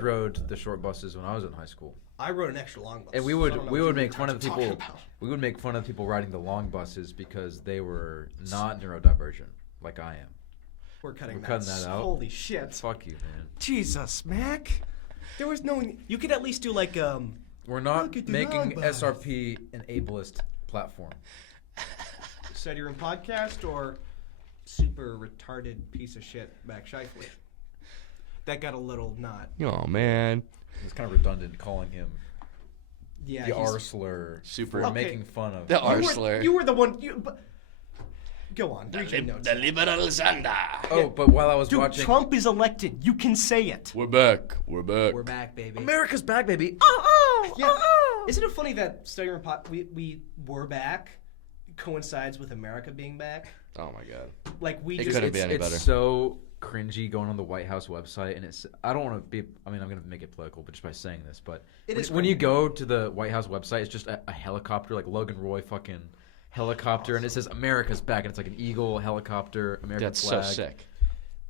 rode the short buses when I was in high school, I rode an extra long bus. and we so I would don't know we what would you make fun of the guys are people. talking about. We would make fun of people riding the long buses because they were not neurodivergent like I am. We're cutting cutting that out. Holy shit! Fuck you, man. Jesus, Mac. There was no. You could at least do like We're not Look at the making long bus. SRP an ableist platform. Said You're in podcast or super retarded piece of shit Mac Shifley. That got a little not. Oh man. It's kind of redundant calling him Yeah. the he's- R slur Super- for Okay. making fun of. The You R were- slur. You were the one. Go on. Read your notes. The liberal Xander. Oh, but while I was Dude, watching, Trump is elected. You can say it. We're back. We're back. We're back, baby. America's back, baby. Yeah. Isn't it funny that Studying Pot we were back coincides with America being back? Oh my god. Like we It just couldn't be any It's better. so cringy going on the White House website, and it's. I don't want to be. I mean, I'm going to make it political, but just by saying this, but It is when you cringy. go to the White House website, it's just a helicopter, like Logan Roy fucking helicopter, and it says America's back, and it's like an eagle, helicopter, American That's flag. so sick.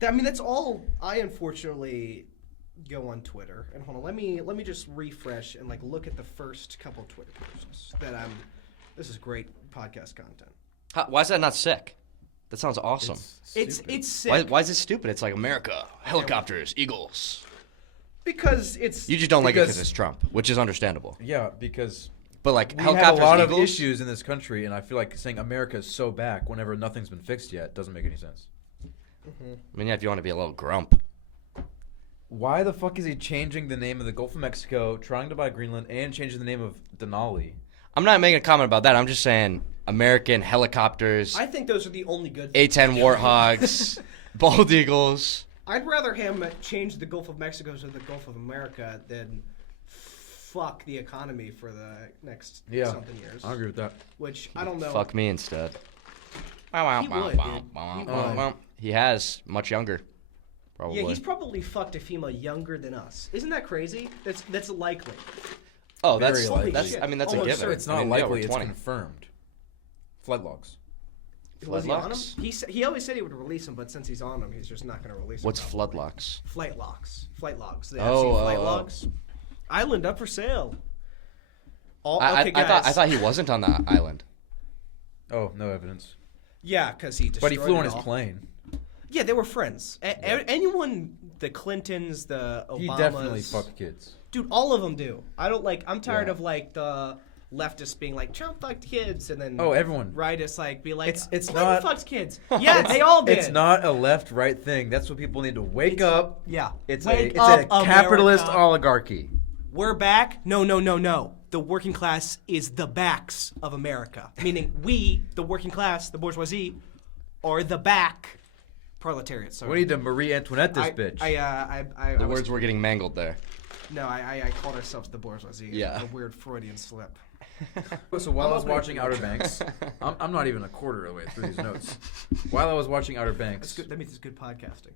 I mean, that's all. I unfortunately go on Twitter and hold on. Let me just refresh and like look at the first couple Twitter posts that I'm. This is great podcast content. Why is that not sick? That sounds awesome. It's stupid. sick Why is it stupid? It's like America, helicopters, eagles. because it's. You just don't like it Because- because it's Trump, which is understandable. Yeah, because But like we have helicopters, a lot of eagles, issues in this country, and I feel like saying America is so back whenever nothing's been fixed yet doesn't make any sense. I mean, yeah, if you want to be a little grump. Why the fuck is he changing the name of the Gulf of Mexico, trying to buy Greenland, and changing the name of Denali? I'm not making a comment about that. I'm just saying American helicopters, I think those are the only good. A-10 warthogs, bald eagles. I'd rather him change the Gulf of Mexico to the Gulf of America than fuck the economy for the next something years. I agree with that. Which I don't know. Fuck me instead. He would, dude. He would. He has much younger, probably. Yeah, he's probably fucked a female younger than us. Isn't that crazy? That's likely. oh, Very that's likely. that's. Shit. I mean, that's Almost a given. certain. It's not I mean, yeah, likely, we're it's 20. confirmed. Flight logs. Was he on him? Floodlocks? He always said he would release him, but since he's on him, he's just not going to release him. What's probably. floodlocks? Flight logs. Flight logs. The Oh, FC flight oh. logs. Island up for sale. All, I okay, guys. thought he wasn't on the island. Oh, no evidence. Yeah, because he destroyed But he flew on it his all. plane. Yeah, they were friends. Anyone, the Clintons, the Obamas. He definitely fucked kids. Dude, all of them do. I don't like. I'm tired Yeah. of like the leftists being like Trump fucked kids, and then everyone. rightists like be like It's Clinton not- fucked kids. Yeah, they all did. It's not a left-right thing. That's what people need to wake up. Yeah, It's Wake a up, capitalist America. oligarchy. We're back. No. The working class is the backs of America. Meaning we, the working class, the bourgeoisie, are the back proletariat. Sorry. We need to Marie Antoinette this bitch. The words were getting mangled there. No, I called ourselves the bourgeoisie. Yeah. A weird Freudian slip. So while I was watching Outer Banks, I'm not even a quarter of the way through these notes. While I was watching Outer That's Banks, good. That means it's good podcasting.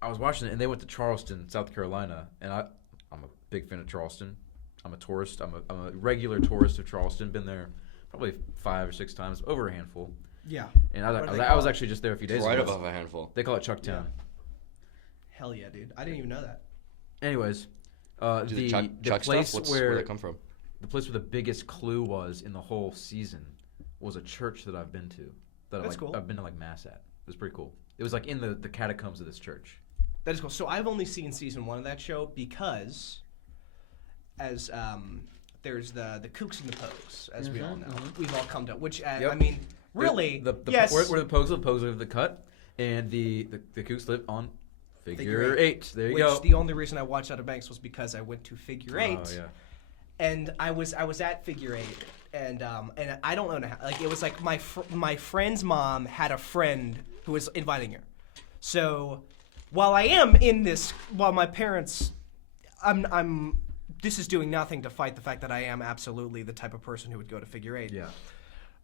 I was watching it, and they went to Charleston, South Carolina, and I'm a big fan of Charleston. I'm a tourist. I'm a regular tourist of Charleston. Been there probably 5 or 6 times, over a handful. Yeah. And What do they I call was it? actually just there a few days Right ago. above a handful. They call it Chucktown. Hell yeah, dude. I didn't even know that. Anyways, Do the Chuck place stuff? where Where they come from? the place where the biggest clue was in the whole season was a church that I've been to. That's cool. I've been to like mass at. It was pretty cool. It was like in the catacombs of this church. That is cool. So I've only seen season 1 of that show because, as there's the Kooks and the Pogues, as we all know. We've all come to. Which Yep. I mean, really, the yes. where the Pogues live the cut, and the Kooks live on Figure 8. There you which go. the only reason I watched Outer Banks was because I went to Figure 8. Oh yeah. And I was at Figure 8, and I don't know how, like it was like my friend's mom had a friend who was inviting her. So while I am in this, while my parents, this is doing nothing to fight the fact that I am absolutely the type of person who would go to Figure 8. Yeah.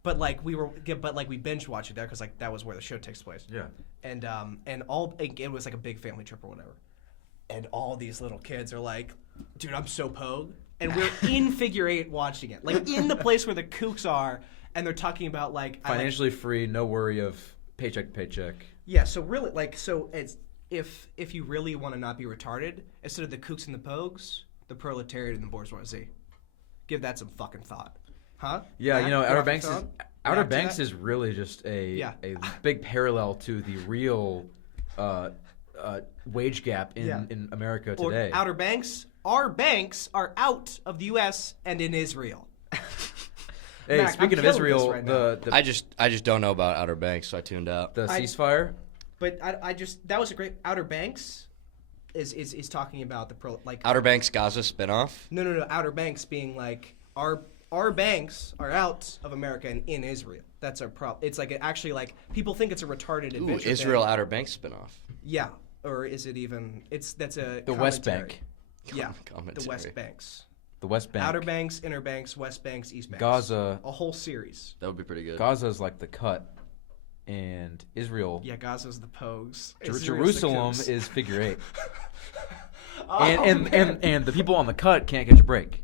But we binge watched it there because like that was where the show takes place. Yeah. And it was like a big family trip or whatever. And all these little kids are like, dude, I'm so pogue. And we're in Figure 8 watching it. Like in the place where the Kooks are, and they're talking about like Financially free, no worry of paycheck to paycheck. Yeah, so really it's if you really want to not be retarded, instead of the Kooks and the Pogues, the proletariat and the bourgeoisie. Give that some fucking thought. Huh? Yeah, Matt, Outer rock Banks the is phone? Outer React to Banks that? is really just a Yeah. big parallel to the real wage gap in America Or today. Outer Banks. Our banks are out of the U.S. and in Israel. Hey, Mac, speaking I'm of killing this Israel, right now. I just don't know about Outer Banks, so I tuned out. the I- ceasefire. But I just that was a great Outer Banks is talking about the Outer Banks Gaza spinoff. No. Outer Banks being like our banks are out of America and in Israel. That's our problem. It's like actually like people think it's a retarded Ooh, adventure. Israel thing. Outer Banks spinoff. Yeah, or is it even? That's a The West commentary. Bank. Yeah, Commentary. the West Banks. The West Bank. Outer Banks, Inner Banks, West Banks, East Banks. Gaza. A whole series. That would be pretty good. Gaza is like the cut, and Israel. Yeah, Gaza's the Pogues. Israel's the Jerusalem Kooks. is Figure 8. Oh, and man. the people on the cut can't catch a break.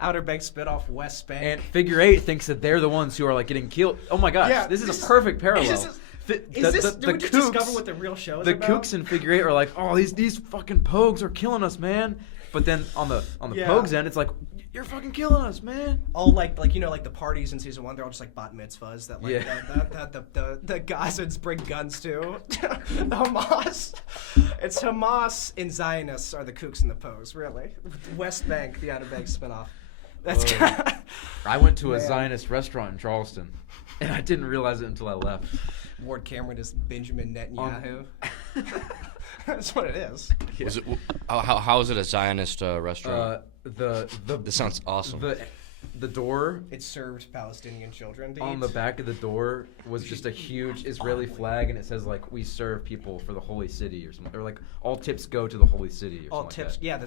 Outer Banks spit off West Bank. And Figure 8 thinks that they're the ones who are like getting killed. Oh my gosh, Yeah, this is this- a perfect parallel. Did we just discover what the real show is the about? Kooks in Figure 8 are like, oh, these fucking Pogues are killing us, man. But then on the Yeah. Pogues end, it's like, you're fucking killing us, man. All like the parties in season 1, they're all just like bat mitzvahs that like Yeah. that the Gazans bring guns to. The Hamas. It's Hamas and Zionists are the Kooks and the Pogues, really. West Bank, the Outer Banks spinoff. That's I went to a Man. Zionist restaurant in Charleston, and I didn't realize it until I left. Ward Cameron is Benjamin Netanyahu. That's what it is. Was it, how is it a Zionist restaurant? This sounds awesome. The door It served Palestinian children to on eat. the back of the door was just a huge Israeli flag, and it says like, "We serve people for the holy city" or something, or like all tips go to the holy city. Or All something tips, like yeah,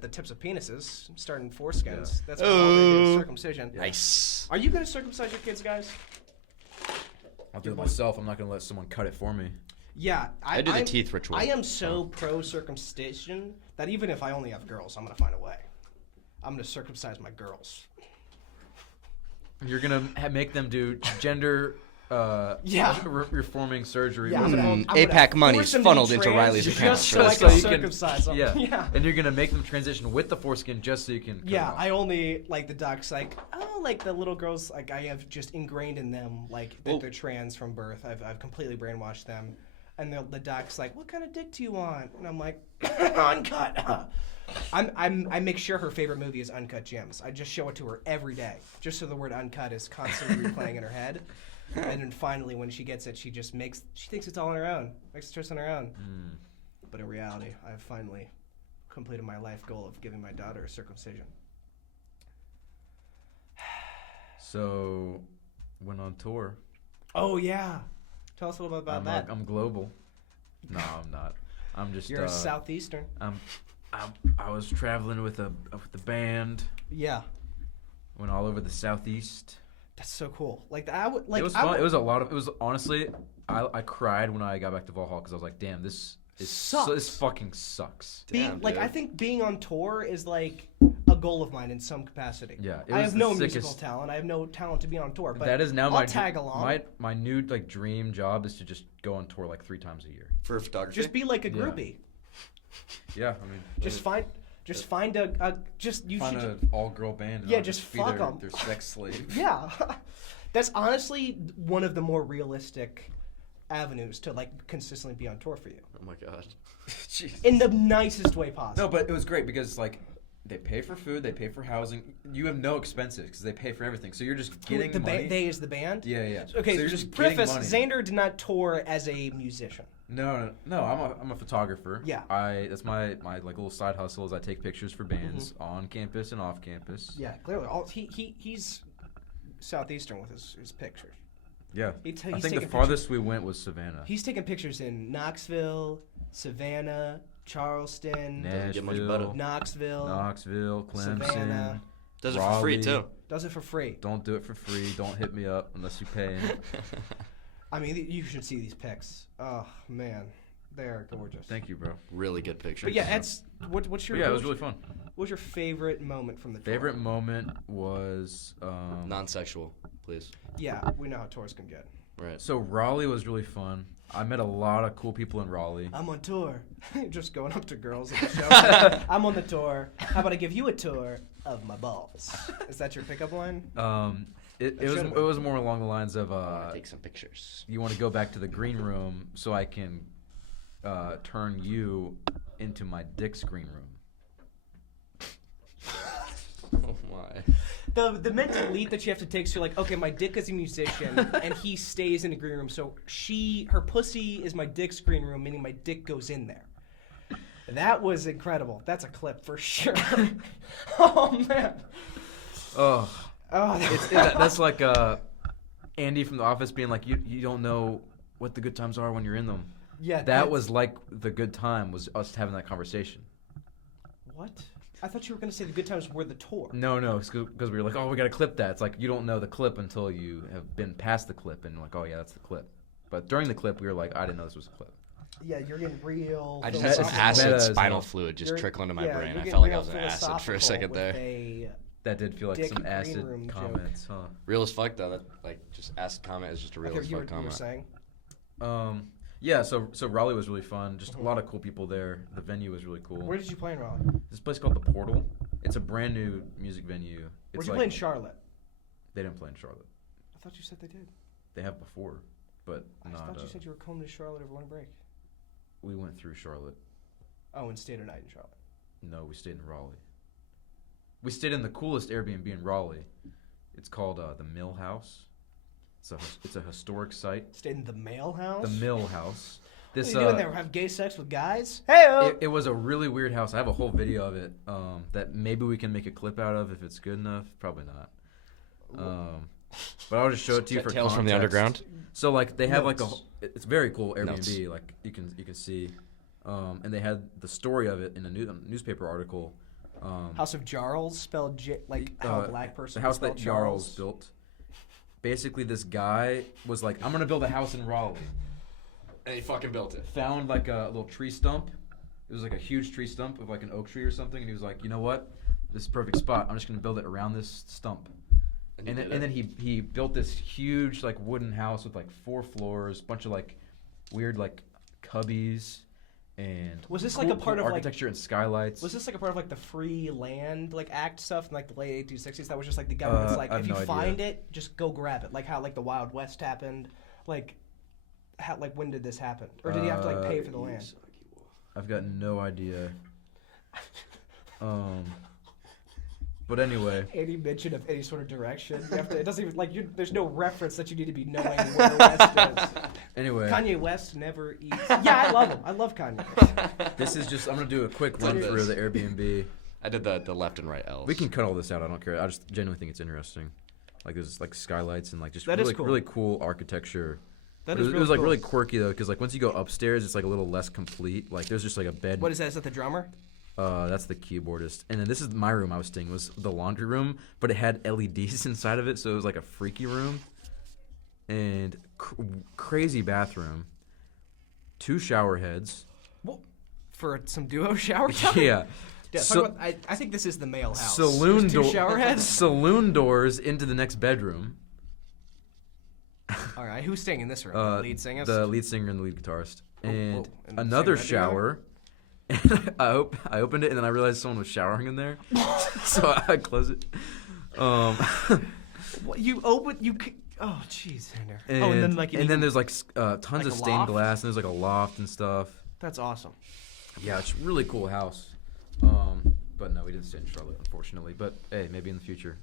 the tips of penises, starting foreskins. Yeah. That's what all they do is circumcision. Nice. Are you going to circumcise your kids, guys? that. I'll do it myself. I'm not gonna let someone cut it for me. Yeah. I do the I'm- teeth ritual. I am so pro circumcision that even if I only have girls, I'm going to find a way. I'm going to circumcise my girls. You're gonna make them do gender Yeah. reforming surgery. Yeah, What's it called? APAC money's funneled into Riley's account. Just so I So can you can- circumcise them. Yeah. Yeah. And you're gonna make them transition with the foreskin just so you can. cut Yeah, it off. I only like the docs. Like, oh, like the little girls. Like, I have just ingrained in them like that Well- they're trans from birth. I've completely brainwashed them. And the doc's like, "What kind of dick do you want?" And I'm like, "Uncut." I make sure her favorite movie is Uncut Gems. I just show it to her every day, just so the word "uncut" is constantly replaying in her head. And then finally, when she gets it, she thinks it's all on her own, makes choice on her own. But in reality, I've finally completed my life goal of giving my daughter a circumcision. So, went on tour. Oh yeah, tell us a little bit about that. I'm global. No, I'm not. I'm just. You're a southeastern. I was traveling with the band. Yeah, Went all over the southeast. that's so cool. Like I would like. It was fun. It was a lot of. It was honestly, I cried when I got back to Valhalla because I was like, damn, this Sucks. this fucking sucks. Damn, I dude. think being on tour is like a goal of mine in some capacity. Yeah, it I was have the no sickest- musical talent. I have no talent to be on tour. But That is now I'll my tag along. my new like dream job is to just go on tour like 3 times a year. For photography. Just be like a Yeah. groupie. Yeah, I mean, Just find a just you find should. an all girl band. And Yeah, I'll just be fuck their, 'em. their sex slave. Yeah, that's honestly one of the more realistic avenues to like consistently be on tour for you Oh my god. Jeez. in the nicest way possible. No, but it was great because like they pay for food, they pay for housing. You have no expenses because they pay for everything. So you're just getting the money. they is the band. Yeah, yeah. Okay, so you're just preface: getting money. Xander did not tour as a musician. No. I'm a photographer. Yeah. That's my like little side hustle is I take pictures for bands on campus and off campus. Yeah, clearly, he's southeastern with his pictures. Yeah. He's I think taking the farthest we went was Savannah. He's taking pictures in Knoxville, Savannah, Charleston, Doesn't get much Nashville, better. Knoxville, Clemson, Savannah. Does it for free Raleigh. too. Does it for free. Don't do it for free. Don't hit me up unless you pay. I mean, you should see these pics. Oh man, they're gorgeous. Thank you, bro. Really good picture. But yeah, what's your But yeah, it was really fun. what was your favorite moment from the tour? Favorite moment was non-sexual, please. Yeah, we know how tours can get. Right. so Raleigh was really fun. I met a lot of cool people in Raleigh. I'm on tour. Just going up to girls at the show. I'm on the tour. How about I give you a tour of my balls? Is that your pickup line? It That was should've it was more along the lines of Take some pictures. you want to go back to the green room so I can turn you into my dick's green room. Oh my. The mental leap that you have to take, so you're like, okay, my dick is a musician, and he stays in the green room, so her pussy is my dick's green room, meaning my dick goes in there. That was incredible. That's a clip for sure. Oh, man. Oh, Oh, that's like Andy from The Office being like, you don't know what the good times are when you're in them. yeah. That was like the good time was us having that conversation. What? I thought you were going to say the good times were the tour. No, because we were like, oh, we got to clip that. It's like you don't know the clip until you have been past the clip and like, oh yeah, that's the clip. But during the clip, we were like, I didn't know this was a clip. Yeah, you're getting real. I just It's had some just acid meta as spinal well. fluid just You're- trickling to my yeah, brain. you're I getting felt like I real was on acid for a philosophical second with there. a- That did feel like Dick some green acid room joke. comments, huh? Real as fuck though. That like just acid comment is just a real Okay, as you fuck were comment. saying. Yeah, so Raleigh was really fun. Just a lot of cool people there. The venue was really cool. Where did you play in Raleigh? This place called The Portal. It's a brand new music venue. It's Where'd you like, play in Charlotte? They didn't play in Charlotte. I thought you said they did. They have before, but I not. thought you said you were coming to Charlotte over winter break. We went through Charlotte. Oh, and stayed a night in Charlotte. No, we stayed in Raleigh. We stayed in the coolest Airbnb in Raleigh. It's called the Mill House. It's a historic site. Stayed in the mail house? The Mill House. This What are you doing there? Have gay sex with guys? Hey! it was a really weird house. I have a whole video of it that maybe we can make a clip out of if it's good enough. Probably not. But I'll just show it to you for Tales context. from the Underground. So like they have like a Notes. it's very cool Airbnb. Notes. Like you can see, and they had the story of it in a newspaper article. House of Jarls, spelled like how a black person The house would spell that Jarls built. Basically, this guy was like, "I'm gonna build a house in Raleigh." And he fucking built it. Found like a little tree stump. It was like a huge tree stump of like an oak tree or something, and he was like, "You know what? This is a perfect spot. I'm just gonna build it around this stump." And then he built this huge like wooden house with like 4 floors, bunch of like weird like cubbies, and Was this like a part of, like- architecture and skylights? Was this like a part of like the free land like act stuff in like the late 1860s? That was just like the government's like, I have if you no idea. find it, just go grab it. Like how like the Wild West happened. Like like when did this happen, or did he have to like pay for the land? I've got no idea. But anyway, Any mention of any sort of direction? You have to, it doesn't even like there's no reference that you need to be knowing where West is. anyway, Kanye West never eats. Yeah, I love him. I love Kanye. this is just I'm gonna do a quick Look run at through this. the Airbnb. I did the left and right L's. We can cut all this out. I don't care. I just genuinely think it's interesting. Like there's like skylights and like just That is really cool. really cool architecture. That It is was, really it was like cool. really quirky though, because like once you go upstairs, it's like a little less complete. Like there's just like a bed. What is that? Is that the drummer? That's the keyboardist. And then this is my room I was staying. Was the laundry room, but it had LEDs inside of it, so it was like a freaky room. And crazy bathroom. 2 shower heads. Well, for some duo shower time? Yeah. Yeah, So- talk about, I think this is the male house. Saloon There's 2 door. shower heads. Saloon doors into the next bedroom. All right, who's staying in this room? The lead singer. The lead singer and the lead guitarist. And whoa. And the another same bedroom? shower. I opened it and then I realized someone was showering in there. So I closed it. What, you open you. Oh, jeez, Xander. And, oh, and then like you and need- then there's like tons like of a stained loft? glass and there's like a loft and stuff. that's awesome. Yeah, it's a really cool house. But no, we didn't stay in Charlotte, unfortunately. But hey, maybe in the future.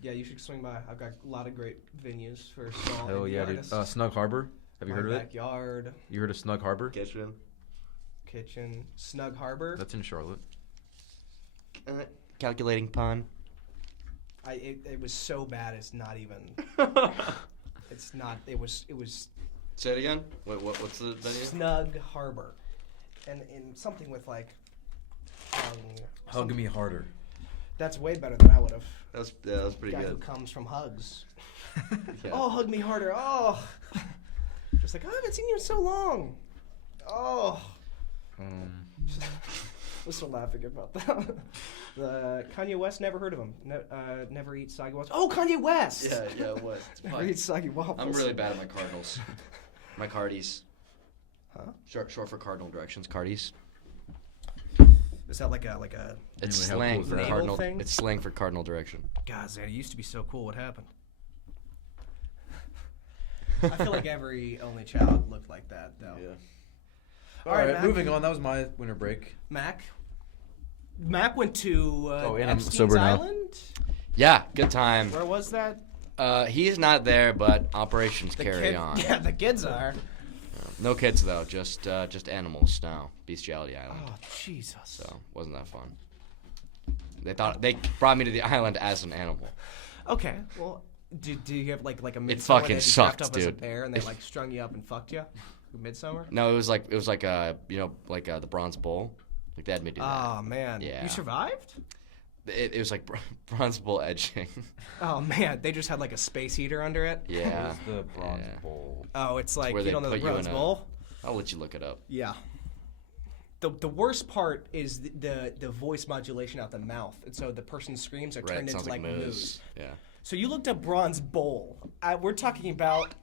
Yeah, you should swing by. I've got a lot of great venues for small Hell indie yeah, dude. artists. Snug Harbor. Have you My heard of it? backyard, You heard of Snug Harbor? kitchen. kitchen, Snug Harbor. That's in Charlotte. Calculating pun. It was so bad. It's not even. It's not. It was. Say it again. What's the venue? Snug Harbor, and something with like. Hug me harder. That's way better than I would have. That was pretty Guy who good. comes from hugs. Yeah. Oh, hug me harder. Oh. Just like, I haven't seen you in so long. Oh. We're still laughing about that. The Kanye West, never heard of him. Never eats soggy waffles. Oh, Kanye West! Yeah, what? Never eats soggy waffles. I'm really bad at my cardinals. My cardies. Huh? Short for cardinal directions. Cardies. Is that like a It's Anyway, how slang cool is for that? cardinal. Thing? It's slang for cardinal direction. God, Zan, it used to be so cool. What happened? I feel like every only child looked like that, though. All right, Mac. moving on. That was my winter break. Mac went to and I'm Epstein's sober now. Island. Yeah, good time. Where was that? He's not there, but operations The carry kid- on. Yeah, the kids are. No kids though, just animals now. Bestiality Island. Oh, Jesus. So wasn't that fun? They brought me to the island as an animal. Okay, well, do you have like a midsummer? fucking day that you dressed sucked, up as a dude. bear and they like strung you up and fucked you? Midsummer? No, it was like the Bronze Bull. Like they had me do that. Oh man, Yeah. you survived? It was like Bronze Bull edging. Oh man, they just had like a space heater under it. Yeah. What's the Bronze Yeah. Bowl? Oh, it's like where you they don't know the put you Bronze in a- Bowl? I'll let you look it up. Yeah. The worst part is the voice modulation out the mouth, and so the person's screams are Right, turned it into sounds like like moose. Yeah. So you looked up Bronze Bowl. We're talking about.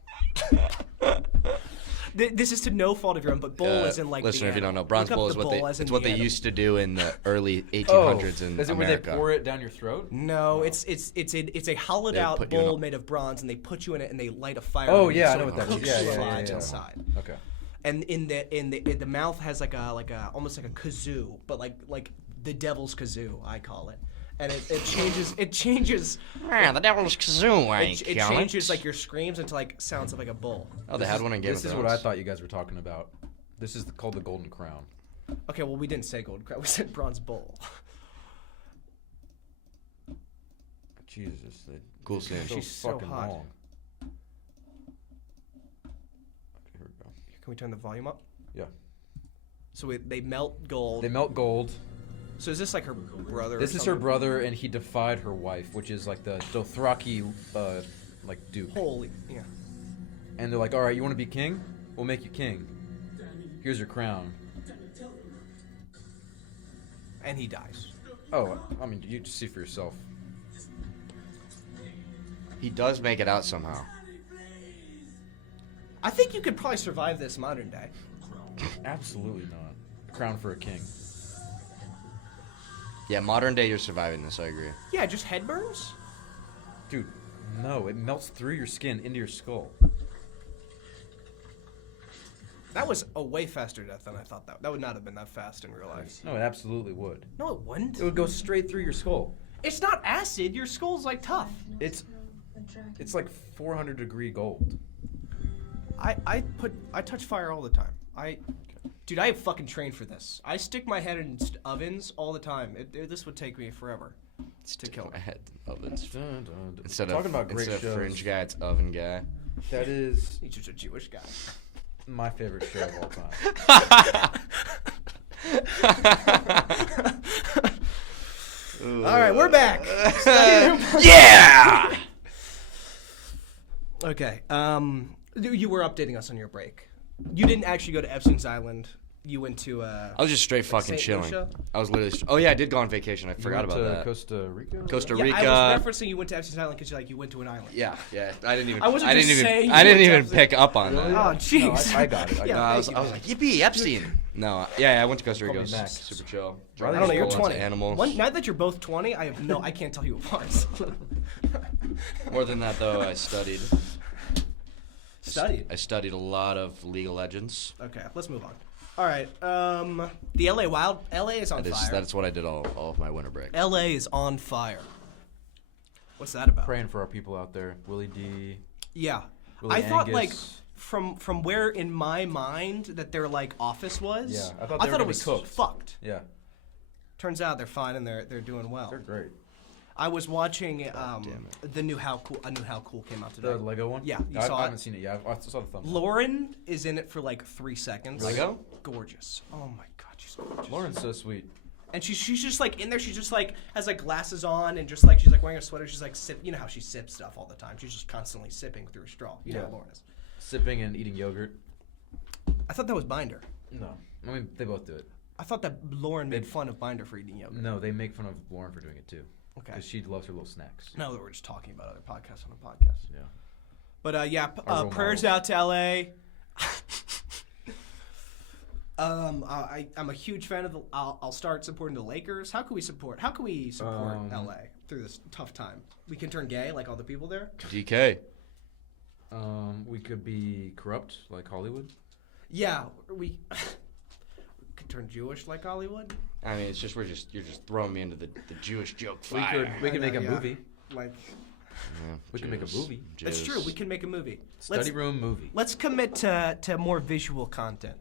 This is to no fault of your own, but bowl is in like. Listener, the if you don't know, animal. Bronze Look up Bowl the is what bowl as in it's what the they animal. used to do in the early 1800s in is it where America. they pour it down your throat? No, it's a hollowed They out put you in bowl a- made of bronze, and they put you in it, and they light a fire. Oh, underneath, yeah, I so know it what that is. cooks Yeah, the yeah, yeah, slides yeah. inside. Okay. And in the mouth has like a almost like a kazoo, but like the devil's kazoo, I call it. And it changes Man, the devil's kazoo, it changes like your screams into like sounds of like a bull. Oh, they had one in Game of This is Thrones. what I thought you guys were talking about. This is called the Golden Crown. Okay, well we didn't say gold crown, we said bronze bowl. Jesus, they Cool scene. so She's so fucking hot. long. Okay, here we go. Can we turn the volume up? Yeah. So they melt gold. They melt gold. So is this like her brother? This or is her something? brother, and he defied her wife, which is like the Dothraki, like duke. Holy, yeah. And they're like, all right, you want to be king? We'll make you king. Here's your crown. And he dies. Oh, I mean, you just see for yourself. He does make it out somehow. I think you could probably survive this modern day. Absolutely not. Crown for a king. Yeah, modern day you're surviving this, I agree. Yeah, just head burns? Dude, no, it melts through your skin into your skull. That was a way faster death than I thought that. That would not have been that fast in real life. No, it absolutely would. No, it wouldn't. It would go straight through your skull. It's not acid. Your skull's like tough. It's like 400-degree gold. I touch fire all the time. Dude, I have fucking trained for this. I stick my head in ovens all the time. This would take me forever to kill My me. head ovens. Dun, dun, dun. Instead Talking of about great instead shows. of fringe guy, it's oven guy. That is He's just a Jewish guy. my favorite show of all time. All right, we're back. Yeah. Okay. You were updating us on your break. You didn't actually go to Epstein's Island. You went to. I was just straight fucking St. chilling. Lucia? I was literally. Oh yeah, I did go on vacation. I You forgot went about to that. Costa Rica. Costa Yeah, Rica. I was referencing you went to Epstein's Island because you went to an island. Yeah. I didn't even. I wasn't just saying I you didn't went to even pick up on Really? that. Oh, jeez. No, I got it. Yeah. No, I was thank you, like, man. yippee, Epstein. No, yeah, I went to Costa Rica. It Call was me Max. super chill. I I don't know. You're Lots of 20. Animals. Now that you're both 20, I can't tell you apart. More than that, though, I studied. Studied. I studied a lot of League of Legends. Okay, let's move on. All right. The LA is on fire. That's what I did all of my winter break. LA is on fire. What's that about? Praying for our people out there. Willie D. Yeah. Willie I thought like Angus. from where in my mind that their like office was. Yeah, I thought they were it gonna be was cooked. fucked. Yeah, Turns out they're fine and they're doing well. they're great. I was watching damn the new How Cool came out today. The Lego one. Yeah, you I, saw I it? haven't seen it yet. I saw the thumbnail. Lauren is in it for like 3 seconds. Lego? Gorgeous. Oh my god, she's gorgeous. Lauren's so sweet. And she's just like in there. She just like has like glasses on and just like she's like wearing a sweater. She's like sip. You know how she sips stuff all the time. She's just constantly sipping through a straw. You know Yeah. how Lauren is. Sipping and eating yogurt. I thought that was Binder. No, I mean they both do it. I thought that Lauren made fun of Binder for eating yogurt. No, they make fun of Lauren for doing it too. Okay. Because she loves her little snacks. No, that we're just talking about other podcasts on the podcast. Yeah. But yeah, Our role prayers models. out to LA. I'm a huge fan of the. I'll start supporting the Lakers. How can we support LA through this tough time? We can turn gay like all the people there. DK. We could be corrupt like Hollywood. Yeah, we could turn Jewish like Hollywood. I mean, it's just you're just throwing me into the Jewish joke fire. We could I make know, a yeah. movie. Like Yeah, We can make a Jews. movie. that's Jews. true. We can make a movie. Study room movie. Let's commit to more visual content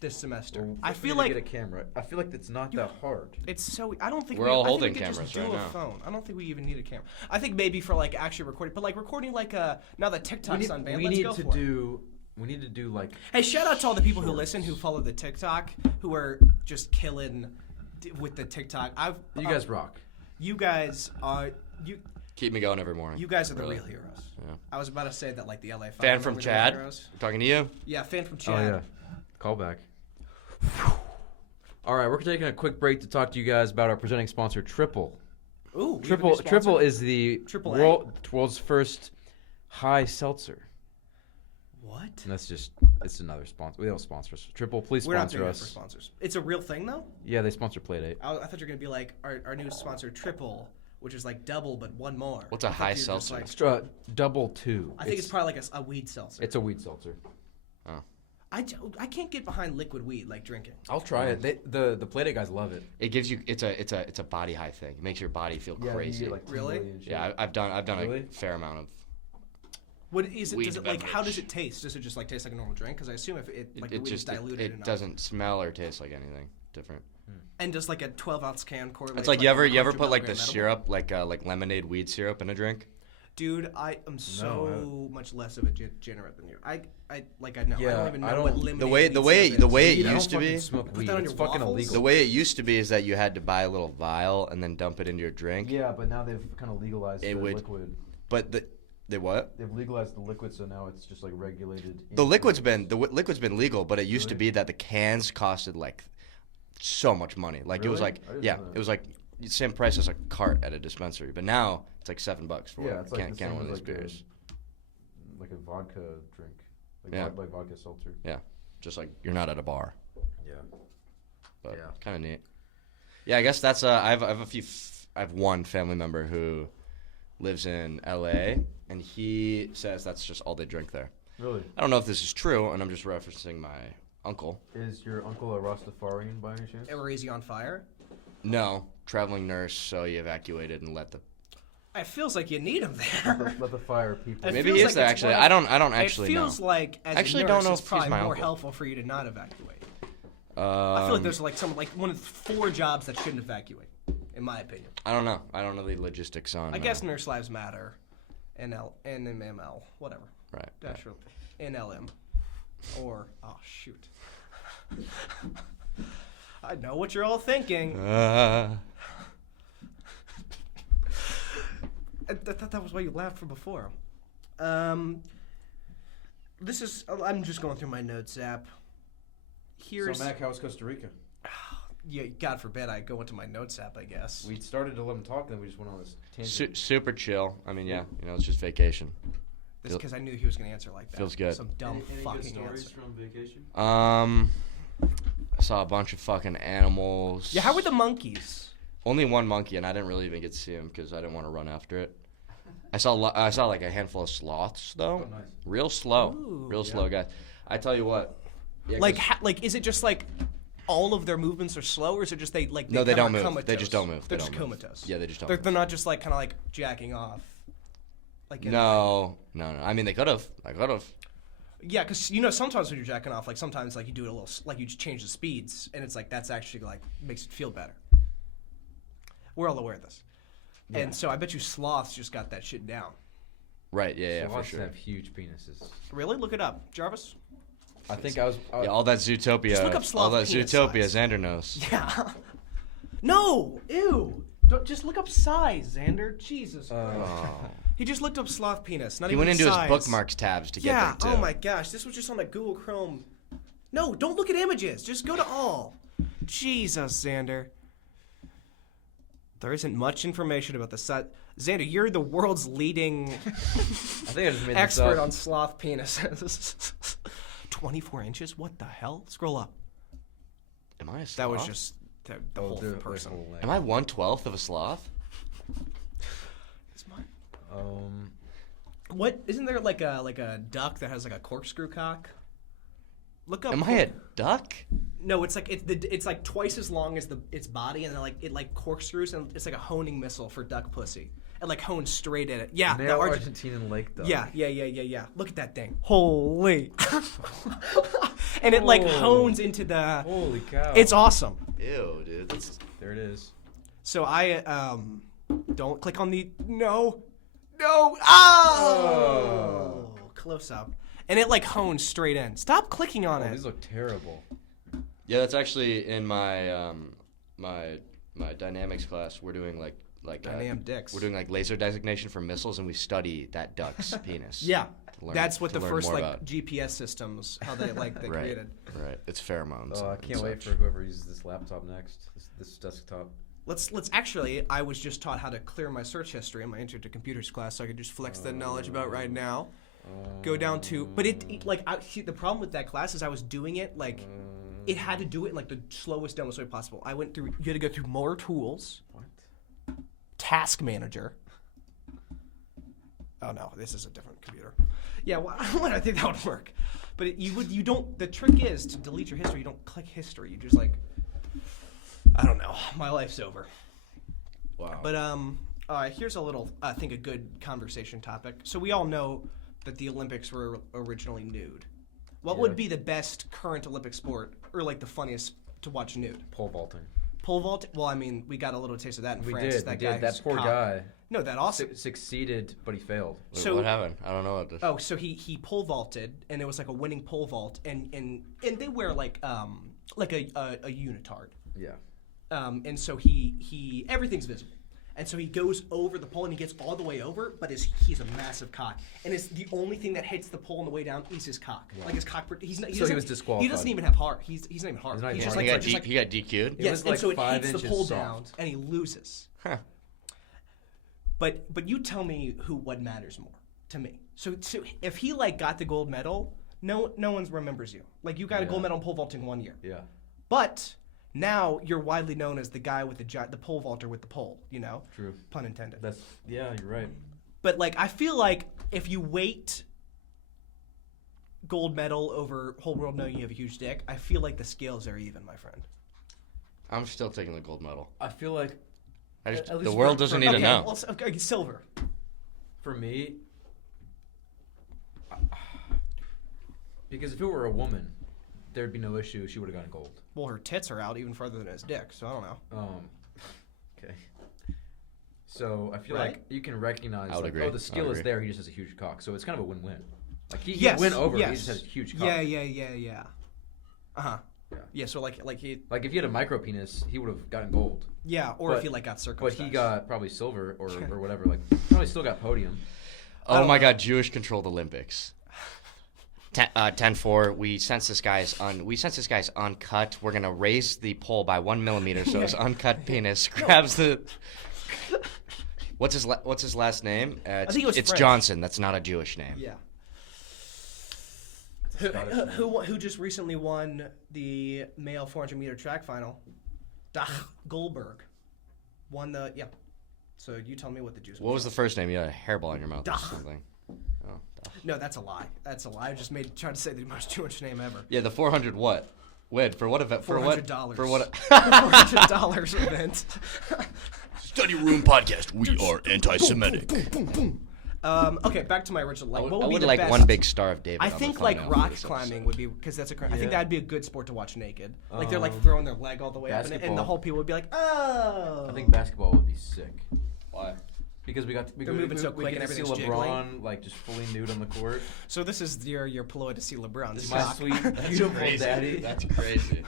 this semester. Well, I we feel need to like get a camera. I feel like it's not that hard. it's so. I don't think We're all I think holding we could just cameras do right a now. phone. I don't think we even need a camera. I think maybe for like actually recording, but like recording like now that TikTok's on ban, we let's need go to for it. do. We need to do like. Hey, shout out to all the people who listen, who follow the TikTok, who are just killing with the TikTok. You guys rock. You guys are you. Keep me going every morning. You guys are the Really. real heroes. Yeah. I was about to say that like the LA Fan Five from were the real Chad. heroes. Talking to you. Yeah, fan from Chad. Oh yeah. Call back. All right, we're taking a quick break to talk to you guys about our presenting sponsor, Triple. Ooh, we have a new Triple sponsor. is the Triple A? world's first high seltzer. What? And that's just it's another sponsor. We don't sponsor us. Triple, please We're not sponsor doing it for us. sponsors. It's a real thing though. Yeah, they sponsor Playdate. I thought you were gonna be like our new sponsor, Triple, which is like double but one more. What's a I thought high you were just seltzer? like- Extra double two. I think it's probably like a weed seltzer. It's a weed seltzer. I can't get behind liquid weed like drinking. I'll try it. The Playdate guys love it. It gives you. It's a body high thing. It makes your body feel crazy. Really? Yeah, I've done Really? a fair amount of. What is it? Weed Does it like? How does beverage. it taste? Does it just like taste like a normal drink? Because I assume if it like the It weed just is diluted it enough. doesn't smell or taste like anything different. And just like a 12-ounce can correlate. It's like you ever 100 put like the milligram edible? syrup like lemonade weed syrup in a drink. Dude, I am so much less of a degenerate than you. I know. I Yeah, don't even I know what don't- lemonade The way weed the way syrup the is. way it I don't used to fucking be. smoke Put weed. that on It's your fucking waffles? illegal. The way it used to be is that you had to buy a little vial and then dump it into your drink. Yeah, but now they've kind of legalized It the would- liquid. But the what? They've legalized the liquid, so now it's just like regulated. The liquid's been legal, but it used to Really? be that the cans costed like so much money. Like it was Really? like I didn't yeah, know that. it was like same price as a cart at a dispensary. But now it's like $7 for Yeah, it's a like can, the can same of one of as these like beers. like a vodka drink, like, Yeah. like vodka seltzer. Yeah, just like you're not at a bar. Yeah. But Yeah. kind of neat. Yeah, I guess that's I have a few. I have one family member who lives in L.A. and he says that's just all they drink there. Really? I don't know if this is true, and I'm just referencing my uncle. Is your uncle a Rastafarian by any chance? Or is he on fire? No, traveling nurse, so he evacuated and let the. It feels like you need him there. Let the fire people. It Maybe feels he is like there it's actually. one I of- don't actually it feels know. like as Actually a don't nurse, know it's if he's probably my more uncle. helpful for you to not evacuate. I feel like there's like one of 4 jobs that shouldn't evacuate, in my opinion. I don't know. I don't know the logistics on. I guess Nurse Lives Matter, NMML, whatever. Right. That's right. NLM, or oh shoot, I know what you're all thinking. I thought that was why you laughed from before. This is. I'm just going through my notes app. Here's. So, Mac, how's Costa Rica? Yeah, God forbid I go into my notes app, I guess. We started at 11 talk, then we just went on this tangent. Super chill. I mean, yeah, it's just vacation. This because I knew he was going to answer like that. Feels good. Some dumb Any fucking good stories answer. from vacation? I saw a bunch of fucking animals. Yeah, how were the monkeys? Only one monkey, and I didn't really even get to see him because I didn't want to run after it. I saw like a handful of sloths though. Oh, nice. Real slow, Ooh. real slow guys. I tell you what. Yeah, Like, 'cause- like, is it just like all of their movements are slow, or is it just they like? No, they kinda don't are move. They comatose? just don't move. They're They just don't move. comatose. Yeah, they just don't They're, move. they're not just like kind of like jacking off. Like No. I mean, they could have. Yeah, because sometimes when you're jacking off, like sometimes like you do it a little, like you just change the speeds, and it's like that's actually like makes it feel better. We're all aware of this, and so I bet you sloths just got that shit down. Right. Yeah, for Sloths sure. have huge penises. Really? Look it up, Jarvis. I think I was. Yeah, all that Zootopia. Just look up all sloth that penis Zootopia. size. Xander knows. Yeah. No. Ew. Don't just look up size, Xander. Jesus. Oh. He just looked up sloth penis. Not He even went into size. his bookmarks tabs to get Yeah. there too. Oh my gosh. This was just on like Google Chrome. No, don't look at images. Just go to all. Jesus, Xander. There isn't much information about the size. Xander, you're the world's leading I think I just made expert this up. on sloth penises. 24 inches? What the hell? Scroll up. Am I a sloth? That was just the whole their person. whole leg. Am I 1/12 of a sloth? It's mine. What? Isn't there like a duck that has like a corkscrew cock? Look up. Am I a duck? No, it's like it's like twice as long as its body, and then it like corkscrews, and it's like a honing missile for duck pussy. It like hones straight at it. Yeah, Male the Argentinian lake duck. Yeah. Look at that thing. Holy. And it like Whoa. hones into the. Holy cow. It's awesome. Ew, dude. That's There it is. So I don't click on the no. Oh. Close up. And it like hones straight in. Stop clicking on Oh, it. these look terrible. yeah. That's actually in my my dynamics class. We're doing like Dynam dicks. We're doing like laser designation for missiles, and we study that duck's penis. Yeah. to learn- That's what to the learn first more like about. GPS systems how they like they Right. created. Right. It's pheromones. Oh, I and can't wait such. for whoever uses this laptop next. This desktop. Let's actually I was just taught how to clear my search history in my intro to computers class, so I could just flex that knowledge about right now. Go down to but see, the problem with that class is I was doing it like it had to do it in like the slowest, dumbest way possible. I went through you had to go through more tools, What? task manager. Oh no, this is a different computer. Yeah, well, I think that would work. But you don't the trick is to delete your history, you don't click history. You just like I don't know. My life's over. Wow. But here's a little, I think, a good conversation topic. So we all know that the Olympics were originally nude. What Yeah. would be the best current Olympic sport, or like the funniest to watch nude? Pole vaulting. Pole vault? Well, I mean, we got a little taste of that in We France. did. That we guy did. That who's poor cock- guy No, that awesome. succeeded, but he failed. Wait, so- what happened? I don't know what this. Oh, so he pole vaulted, and it was like a winning pole vault, and they wear like a unitard. Yeah. And so he everything's visible. And so he goes over the pole and he gets all the way over, but he's a massive cock. And it's the only thing that hits the pole on the way down is his cock. Like his cock. He So he doesn't- was disqualified. He doesn't even have heart. He's not even hard. He's not even just hard. like, he got DQ'd. It yes, was and like so it 5 hits the inches pole soft. down and he loses. Huh. But you tell me what matters more to me. So if he like got the gold medal, no one remembers you. Like you got a Yeah. gold medal in pole vaulting 1 year. Yeah. But now you're widely known as the guy with the pole vaulter with the pole, True. Pun intended. Yeah, you're right. But like I feel like if you wait gold medal over whole world knowing you have a huge dick, I feel like the scales are even, my friend. I'm still taking the gold medal. I feel like At The least world for- doesn't for- need to Okay, know. well, okay, silver. for me, because if it were a woman, there'd be no issue. She would have gotten gold. Well, her tits are out even farther than his dick, so I don't know. Okay. So I feel Right? like you can recognize, I would like, agree. oh, the I skill would is agree. there. He just has a huge cock. So it's kind of a win-win. Like he Yes, can win over. yes. He just has a huge cock. Yeah. Yeah. Yeah, so like he, Like if he had a micro penis, he would have gotten gold. yeah, or But- if he like got But circumcised. he got probably silver or whatever. Like probably still got podium. Oh don't my know. God, Jewish controlled Olympics. 10-4. We sense this guy's uncut. We're gonna raise the pole by 1 millimeter so his uncut penis grabs the. What's his last name? think it was it's French. Johnson. That's not a Jewish name. Yeah. Scottish name. Who just recently won the male 400 meter track final? Dach Goldberg won the So you tell me what the juice. What was the first name? You had a hairball in your mouth or Duh. something. Oh, duh. No, that's a lie. That's a lie. I just tried to say the most Jewish name ever. Yeah, the 400 what? Wait, for what event? For what? $400. For what? $400 event. Study Room Podcast. We are anti-Semitic. Okay, back to my original. Like, I what would be would the like best? one big Star of David. I on the think like thumbnail for rock this climbing episode. would be because that's I think Yeah. that'd be a good sport to watch naked. Like they're like Um, throwing their leg all the way up, and the basketball. whole people would be like, oh. I think basketball would be sick Why? because we They're moving so quick get and to see everything's LeBron like just fully nude on the court. So this is your ploy to see LeBron's My cock. sweet, beautiful daddy. That's crazy.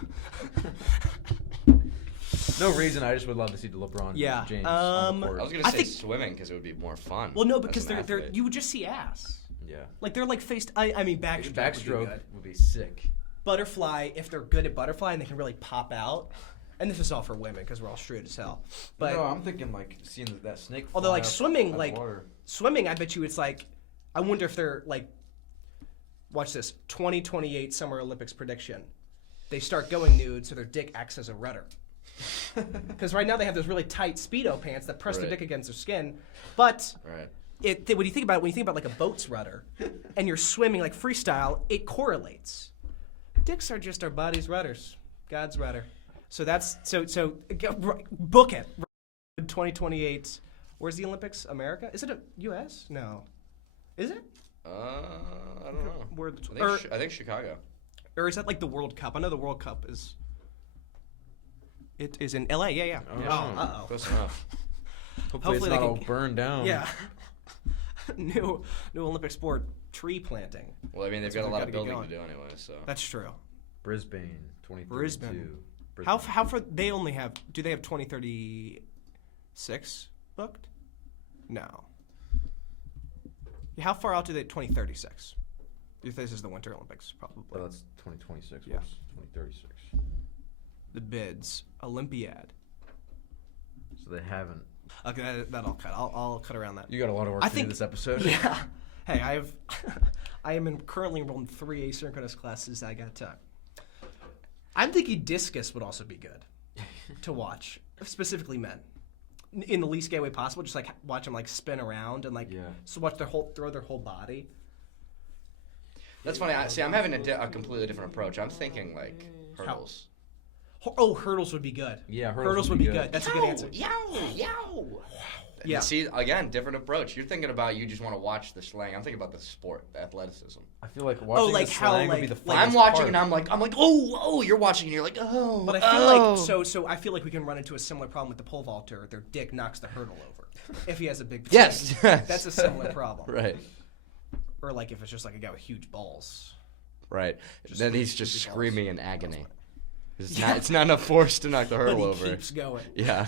No reason. I just would love to see LeBron Yeah, James on the I court. was gonna I say think- swimming because it would be more fun. Well, no, as because an they're athlete. you would just see ass. Yeah. Like they're like faced. I mean backstroke. Backstroke Would be good. sick. Butterfly, if they're good at butterfly and they can really pop out. And this is all for women because we're all straight as hell. But no, I'm thinking like seeing that snake. although fly like up swimming, out of like water. swimming, I bet you it's like. I wonder if they're like. Watch this 2028 Summer Olympics prediction. They start going nude, so their dick acts as a rudder. Because right now they have those really tight Speedo pants that press their Right. dick against their skin. But Right. when you think about it, like a boat's rudder, and you're swimming like freestyle, it correlates. Dicks are just our body's rudders, God's rudder. So that's book it. 2028. Where's the Olympics? America? Is it a U.S.? No. Is it? I don't know. Where I think Chicago. or is that like the World Cup? I know the World Cup is. It is in L.A. Yeah. Oh. Uh-oh. Close enough. Hopefully Hopefully it's they not can- all burned down. Yeah. new Olympic sport, tree planting. Well, I mean, they've That's got a what lot they've of gotta building get to do anyway, so. That's true. Brisbane, 2032. Brisbane. Brisbane. How far they only have? Do they have 2036 booked? No. How far out do they? 2036. If this is the Winter Olympics, probably. Well, that's 2026. Yeah. What's 2036? The bids, Olympiad. So they haven't. Okay, that'll cut. I'll cut around that. You got a lot of work I to think- do this episode. Yeah. Hey, I am currently enrolled in 3 asynchronous classes. I got. I'm thinking discus would also be good to watch, specifically men, in the least gay way possible. Just like watch them like spin around and like Yeah. so watch throw their whole body. That's funny. I'm having a completely different approach. I'm thinking, like, hurdles. Oh, hurdles would be good. Yeah, hurdles would be good. That's a good answer. Yow! Yeah. See, again, different approach. You're thinking about you just want to watch the slang. I'm thinking about the sport, the athleticism. I feel like watching like the how, slang would be like- the like- funnest I'm watching part. and I'm like, oh, you're watching and you're like, oh. But I feel like so I feel like we can run into a similar problem with the pole vaulter. Their dick knocks the hurdle over if he has a big. Yes, dick. yes. That's a similar problem. Right. Or like if it's just like a guy with huge balls. Right. Just Then really he's just stupid balls. screaming in agony. It's, Yeah. not, it's not enough force to knock the But hurdle he over. keeps going. Yeah.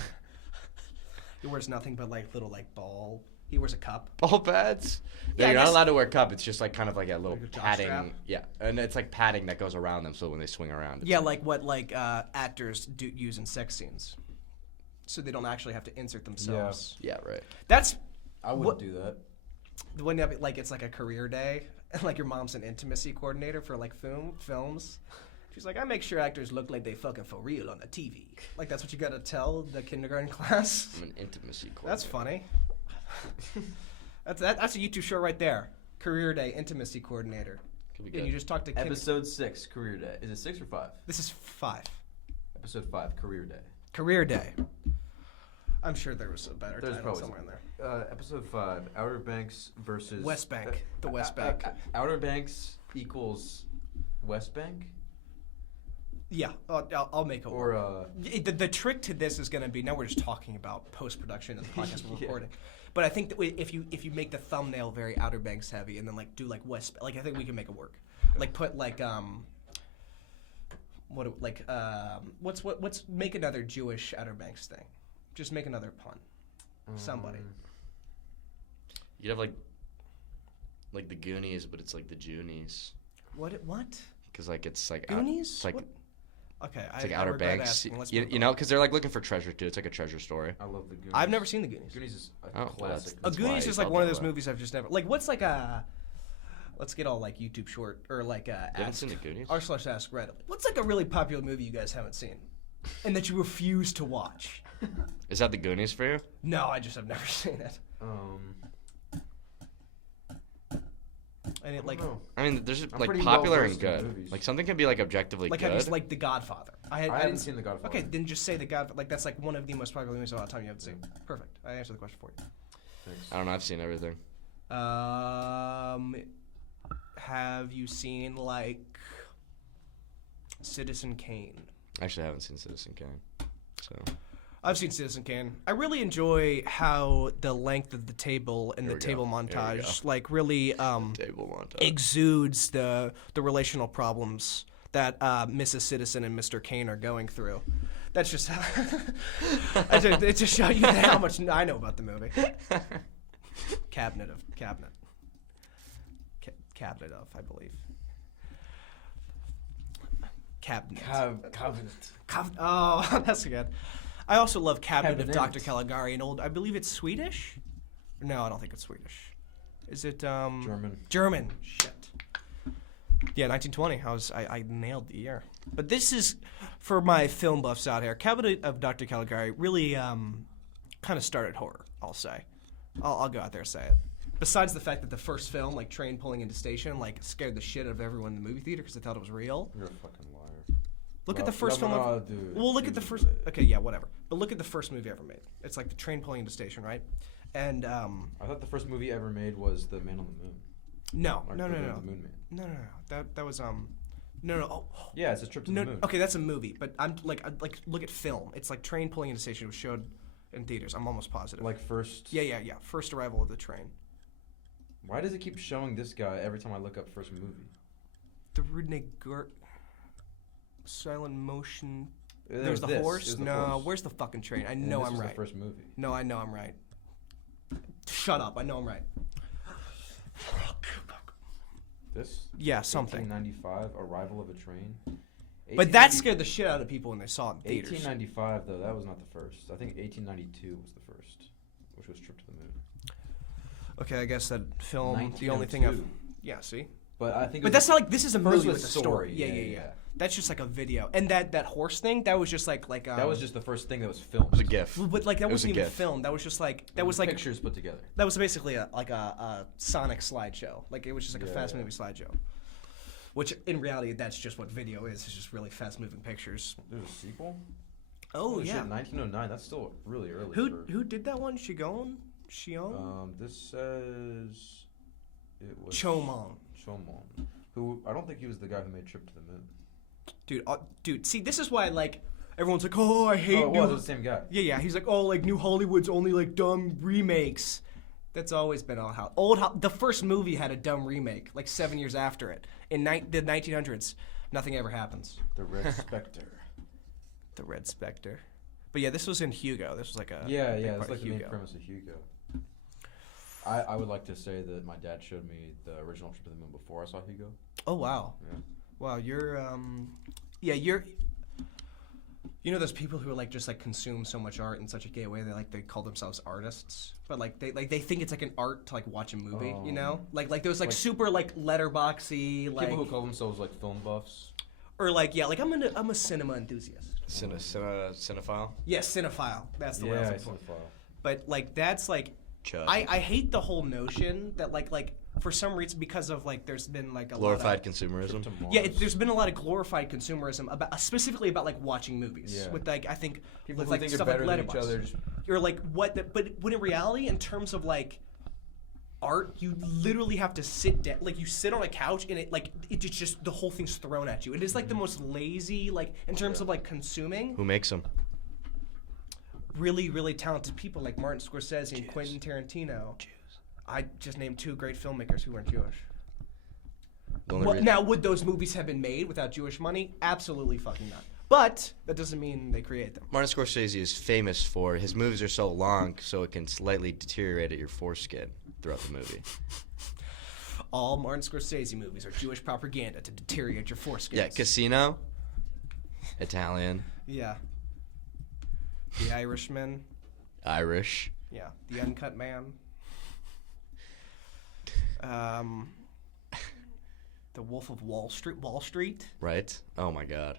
He wears nothing but like little like ball. He wears a cup. Ball pads? No, Yeah, I you're not guess- allowed to wear cup. It's just like kind of like a little Like a jock padding. strap? Yeah. And it's like padding that goes around them so when they swing around. It's Yeah, like what actors do use in sex scenes, so they don't actually have to insert themselves. Yeah, right. That's I wouldn't What- do that. when like it's like a career day, and like your mom's an intimacy coordinator for like films. She's like, I make sure actors look like they fucking for real on the TV. Like that's what you gotta tell the kindergarten class. I'm an intimacy coordinator. That's funny. That's a YouTube show right there. Career day intimacy coordinator. Could be And good. you just talk to Kim. Episode 6, Career Day. Is it 6 or 5? This is 5. Episode 5, Career Day. Career Day. I'm sure there was a better There's title probably somewhere in there. Episode 5, Outer Banks versus West Bank. The West Bank. Outer Banks equals West Bank, Yeah, I'll make it work. or The trick to this is going to be, now we're just talking about post-production and the podcast we're Yeah. recording. But I think that if you make the thumbnail very Outer Banks heavy and then like do like West, like I think we can make it work. Like put like what's make another Jewish Outer Banks thing. Just make another pun. Somebody. You'd have like the Goonies, but it's like the Junies. What? Because like it's like Goonies? It's like What? Okay, it's like Outer Banks. You know, because they're like looking for treasure too. It's like a treasure story. I love the Goonies. I've never seen the Goonies. Goonies is a Oh, well, classic. A that's why Goonies I is like felt one of that those way. movies I've just never like. What's like a? Let's get all like YouTube short or like You haven't ask seen the Goonies? r/ask Reddit. What's like a really popular movie you guys haven't seen, and that you refuse to watch? Is that the Goonies for you? No, I just have never seen it. And it like I mean, there's I'm like pretty popular and well-versed in good. movies. Like something can be like objectively like good. have you like The Godfather? I I haven't didn't seen The Godfather. Okay, then just say The Godfather. Like that's like one of the most popular movies of all time you haven't seen. Perfect. I answered the question for you. Thanks. I don't know. I've seen everything. Have you seen like Citizen Kane? Actually, I haven't seen Citizen Kane. So I've seen Citizen Kane. I really enjoy how the length of the table and Here the we table go. Here we montage like really table montage. exudes the relational problems that Mrs. Citizen and Mr. Kane are going through. That's just how it just shows you how much I know about the movie. Cabinet of, I believe. Cabinet. Covenant. Oh, that's good. I also love Cabinet of Cabinet. Dr. Caligari, an old. I believe it's Swedish. No, I don't think it's Swedish. Is it German. German. Shit. Yeah, 1920. I nailed the year. But this is for my film buffs out here. Cabinet of Dr. Caligari really kind of started horror. I'll say. I'll go out there and say it. Besides the fact that the first film, like train pulling into station, like scared the shit out of everyone in the movie theater because they thought it was real. You're a fucking liar. Look at the first film. Dude. Well, look at the first. Okay, yeah, whatever. But look at the first movie ever made. It's like the train pulling into station, right? And I thought the first movie ever made was The Man on the Moon. no. Like The The Moon Man. No. That was no. Oh, Yeah, it's a trip to no. the moon. Okay, that's a movie. But I'm like look at film. It's like train pulling into station. It was showed in theaters. I'm almost positive. Like first. Yeah. First arrival of the train. Why does it keep showing this guy every time I look up first movie? The Renegade silent motion. There's There's the this. horse. There's the No, horse. where's the fucking train? I And know this I'm was right. The first movie. No, I know I'm right. Shut up. I know I'm right. This. Yeah, something. 1895, Arrival of a Train. But that scared the shit out of people when they saw it in theaters. 1895 though, that was not the first. I think 1892 was the first, which was Trip to the Moon. Okay, I guess that film. The only thing I've. 1902. Yeah, see. But I think. But that's not like this is a first movie was with a story. Yeah. That's just like a video, and that horse thing that was just like that was just the first thing that was filmed. It was a GIF. But like that It was wasn't a even GIF. filmed. That was just like It that was like pictures put together. that was basically a Sonic slideshow. Like it was just like a fast Yeah. moving slideshow. Which in reality, that's just what video is. It's just really fast moving pictures. There's a sequel. Oh Holy yeah. shit, 1909. That's still really early. Who did that one? Shigon? This says it was Chomong. Chomong. Who I don't think he was the guy who made Trip to the Moon. Dude, see, this is why like everyone's like, oh, I hate Oh, it new. was the same guy. Yeah. He's like, oh, like New Hollywood's only like dumb remakes. That's always been all how the first movie had a dumb remake like 7 years after it in the 1900s. Nothing ever happens. The Red Spectre. The Red Spectre. But yeah, this was in Hugo. This was like a Yeah, big it's part like of the main Hugo. premise of Hugo. I would like to say that my dad showed me the original Trip to the Moon before I saw Hugo. Oh wow. Yeah. Wow, you're you know those people who are like just like consume so much art in such a gay way they call themselves artists, but like they think it's like an art to like watch a movie, you know? Like those like super like letterboxy like People who call themselves like film buffs. or like like I'm a cinema enthusiast. Cinephile. Yeah, cinephile. That's the word I was Yeah, looking for. cinephile. But like that's like Chud. I hate the whole notion that like for some reason, because of like there's been like a Glorified lot of, consumerism. there's been a lot of glorified consumerism about specifically about like watching movies Yeah. with like I think People with who like think stuff they're better like than each Letterboxd. other. Just, You're like what? But when in reality, in terms of like art, you literally have to sit down. Like you sit on a couch and it's just the whole thing's thrown at you. It is like the most lazy like in terms of like consuming. Who makes them? Really, really talented people like Martin Scorsese and Quentin Tarantino. I just named 2 great filmmakers who weren't Jewish. Now, would those movies have been made without Jewish money? Absolutely fucking not. But that doesn't mean they create them. Martin Scorsese is famous for his movies are so long, so it can slightly deteriorate at your foreskin throughout the movie. All Martin Scorsese movies are Jewish propaganda to deteriorate your foreskin. Yeah, Casino, Italian, Yeah. The Irishman. Irish. Yeah. The Uncut Man. The Wolf of Wall Street. Wall Street. Right? Oh my God.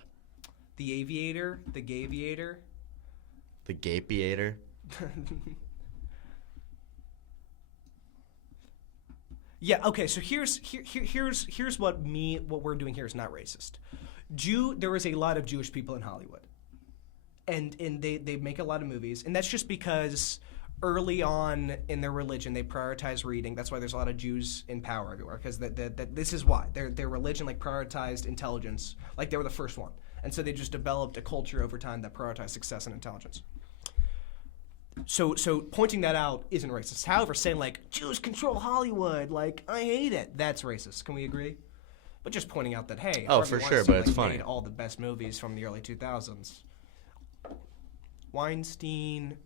The Aviator. The Gaviator. The Gapiator. Yeah. Okay. So here's what we're doing here is not racist. There is a lot of Jewish people in Hollywood, and they make a lot of movies, and that's just because early on in their religion they prioritize reading. That's why there's a lot of Jews in power everywhere, because this is why their religion like prioritized intelligence, like they were the first one, and so they just developed a culture over time that prioritized success and intelligence. So pointing that out isn't racist. However, saying like Jews control Hollywood, like I hate it, that's racist. Can we agree? But just pointing out that hey, Oh, Harvey for sure, Weinstein, but it's like, funny. made all the best movies from the early 2000s. Weinstein,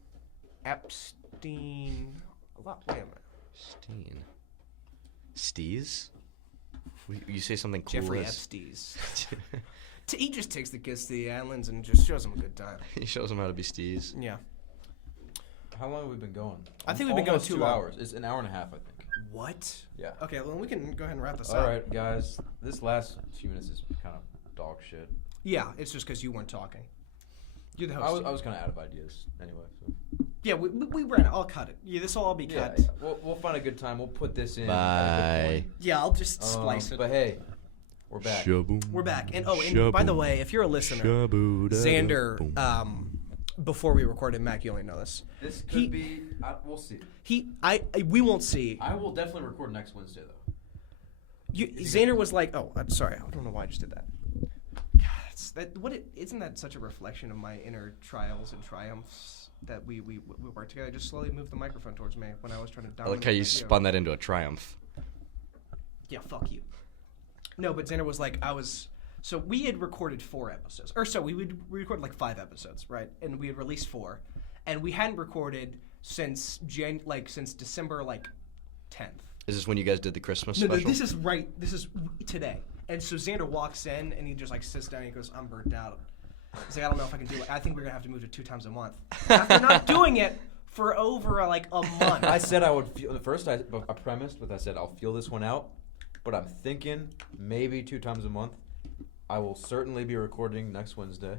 Epstein, a lot. Wait a minute. Steez? You say something cool Jeffrey as... Epstein's. He just takes the kids to the islands and just shows them a good time. He shows them how to be Steez. Yeah. how long have we been going? I think we've been going Almost too 2 long. hours. It's an hour and a half, I think. What? Yeah. Okay, well we can go ahead and wrap this All up. right, guys. This last few minutes is kind of dog shit. Yeah, it's just because you weren't talking. You're the I host. was kind of out of ideas anyway. So. Yeah, we ran it. I'll cut it. Yeah, this will all be cut. Yeah. We'll find a good time. We'll put this in. at a Bye. good point. Yeah, I'll just splice it. But hey, we're back. We're back. And by the way, if you're a listener, Xander, before we recorded, Mac, you only know this. This could be. We'll see. We won't see. I will definitely record next Wednesday though. Xander was like, oh, I'm sorry. I don't know why I just did that. God, isn't that such a reflection of my inner trials and triumphs that we worked together? I just slowly moved the microphone towards me when I was trying to I dominate. like how you spun that into a triumph. Yeah, fuck you. No, but Xander was like, so we had recorded 4 episodes. Or so, we recorded like 5 episodes, right? And we had released 4. And we hadn't recorded since December 10th. Is this when you guys did the Christmas No, special? this is today. And so Xander walks in and he just sits down and he goes, I'm burnt out. He's like, I don't know if I can do it. I think we're going to have to move to 2 times a month. After not doing it for over a month. I said I would feel. First, I premised with I said I'll feel this one out, but I'm thinking maybe 2 times a month. I will certainly be recording next Wednesday.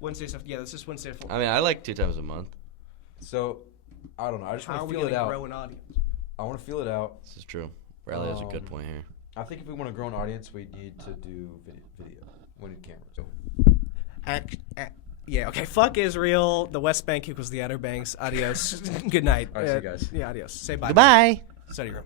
Wednesday stuff. Yeah, this is Wednesday. I mean, I like 2 times a month. So I don't know. I just How are want we to feel going it to out. grow an audience? I want to feel it out. This is true. Riley has a good point here. I think if we want to grow an audience, we need to do video. We need cameras. So. Yeah, okay. Fuck Israel. The West Bank equals the Outer Banks. Adios. Good night. All right, see you guys. Yeah, adios. Say bye. Goodbye. Study room.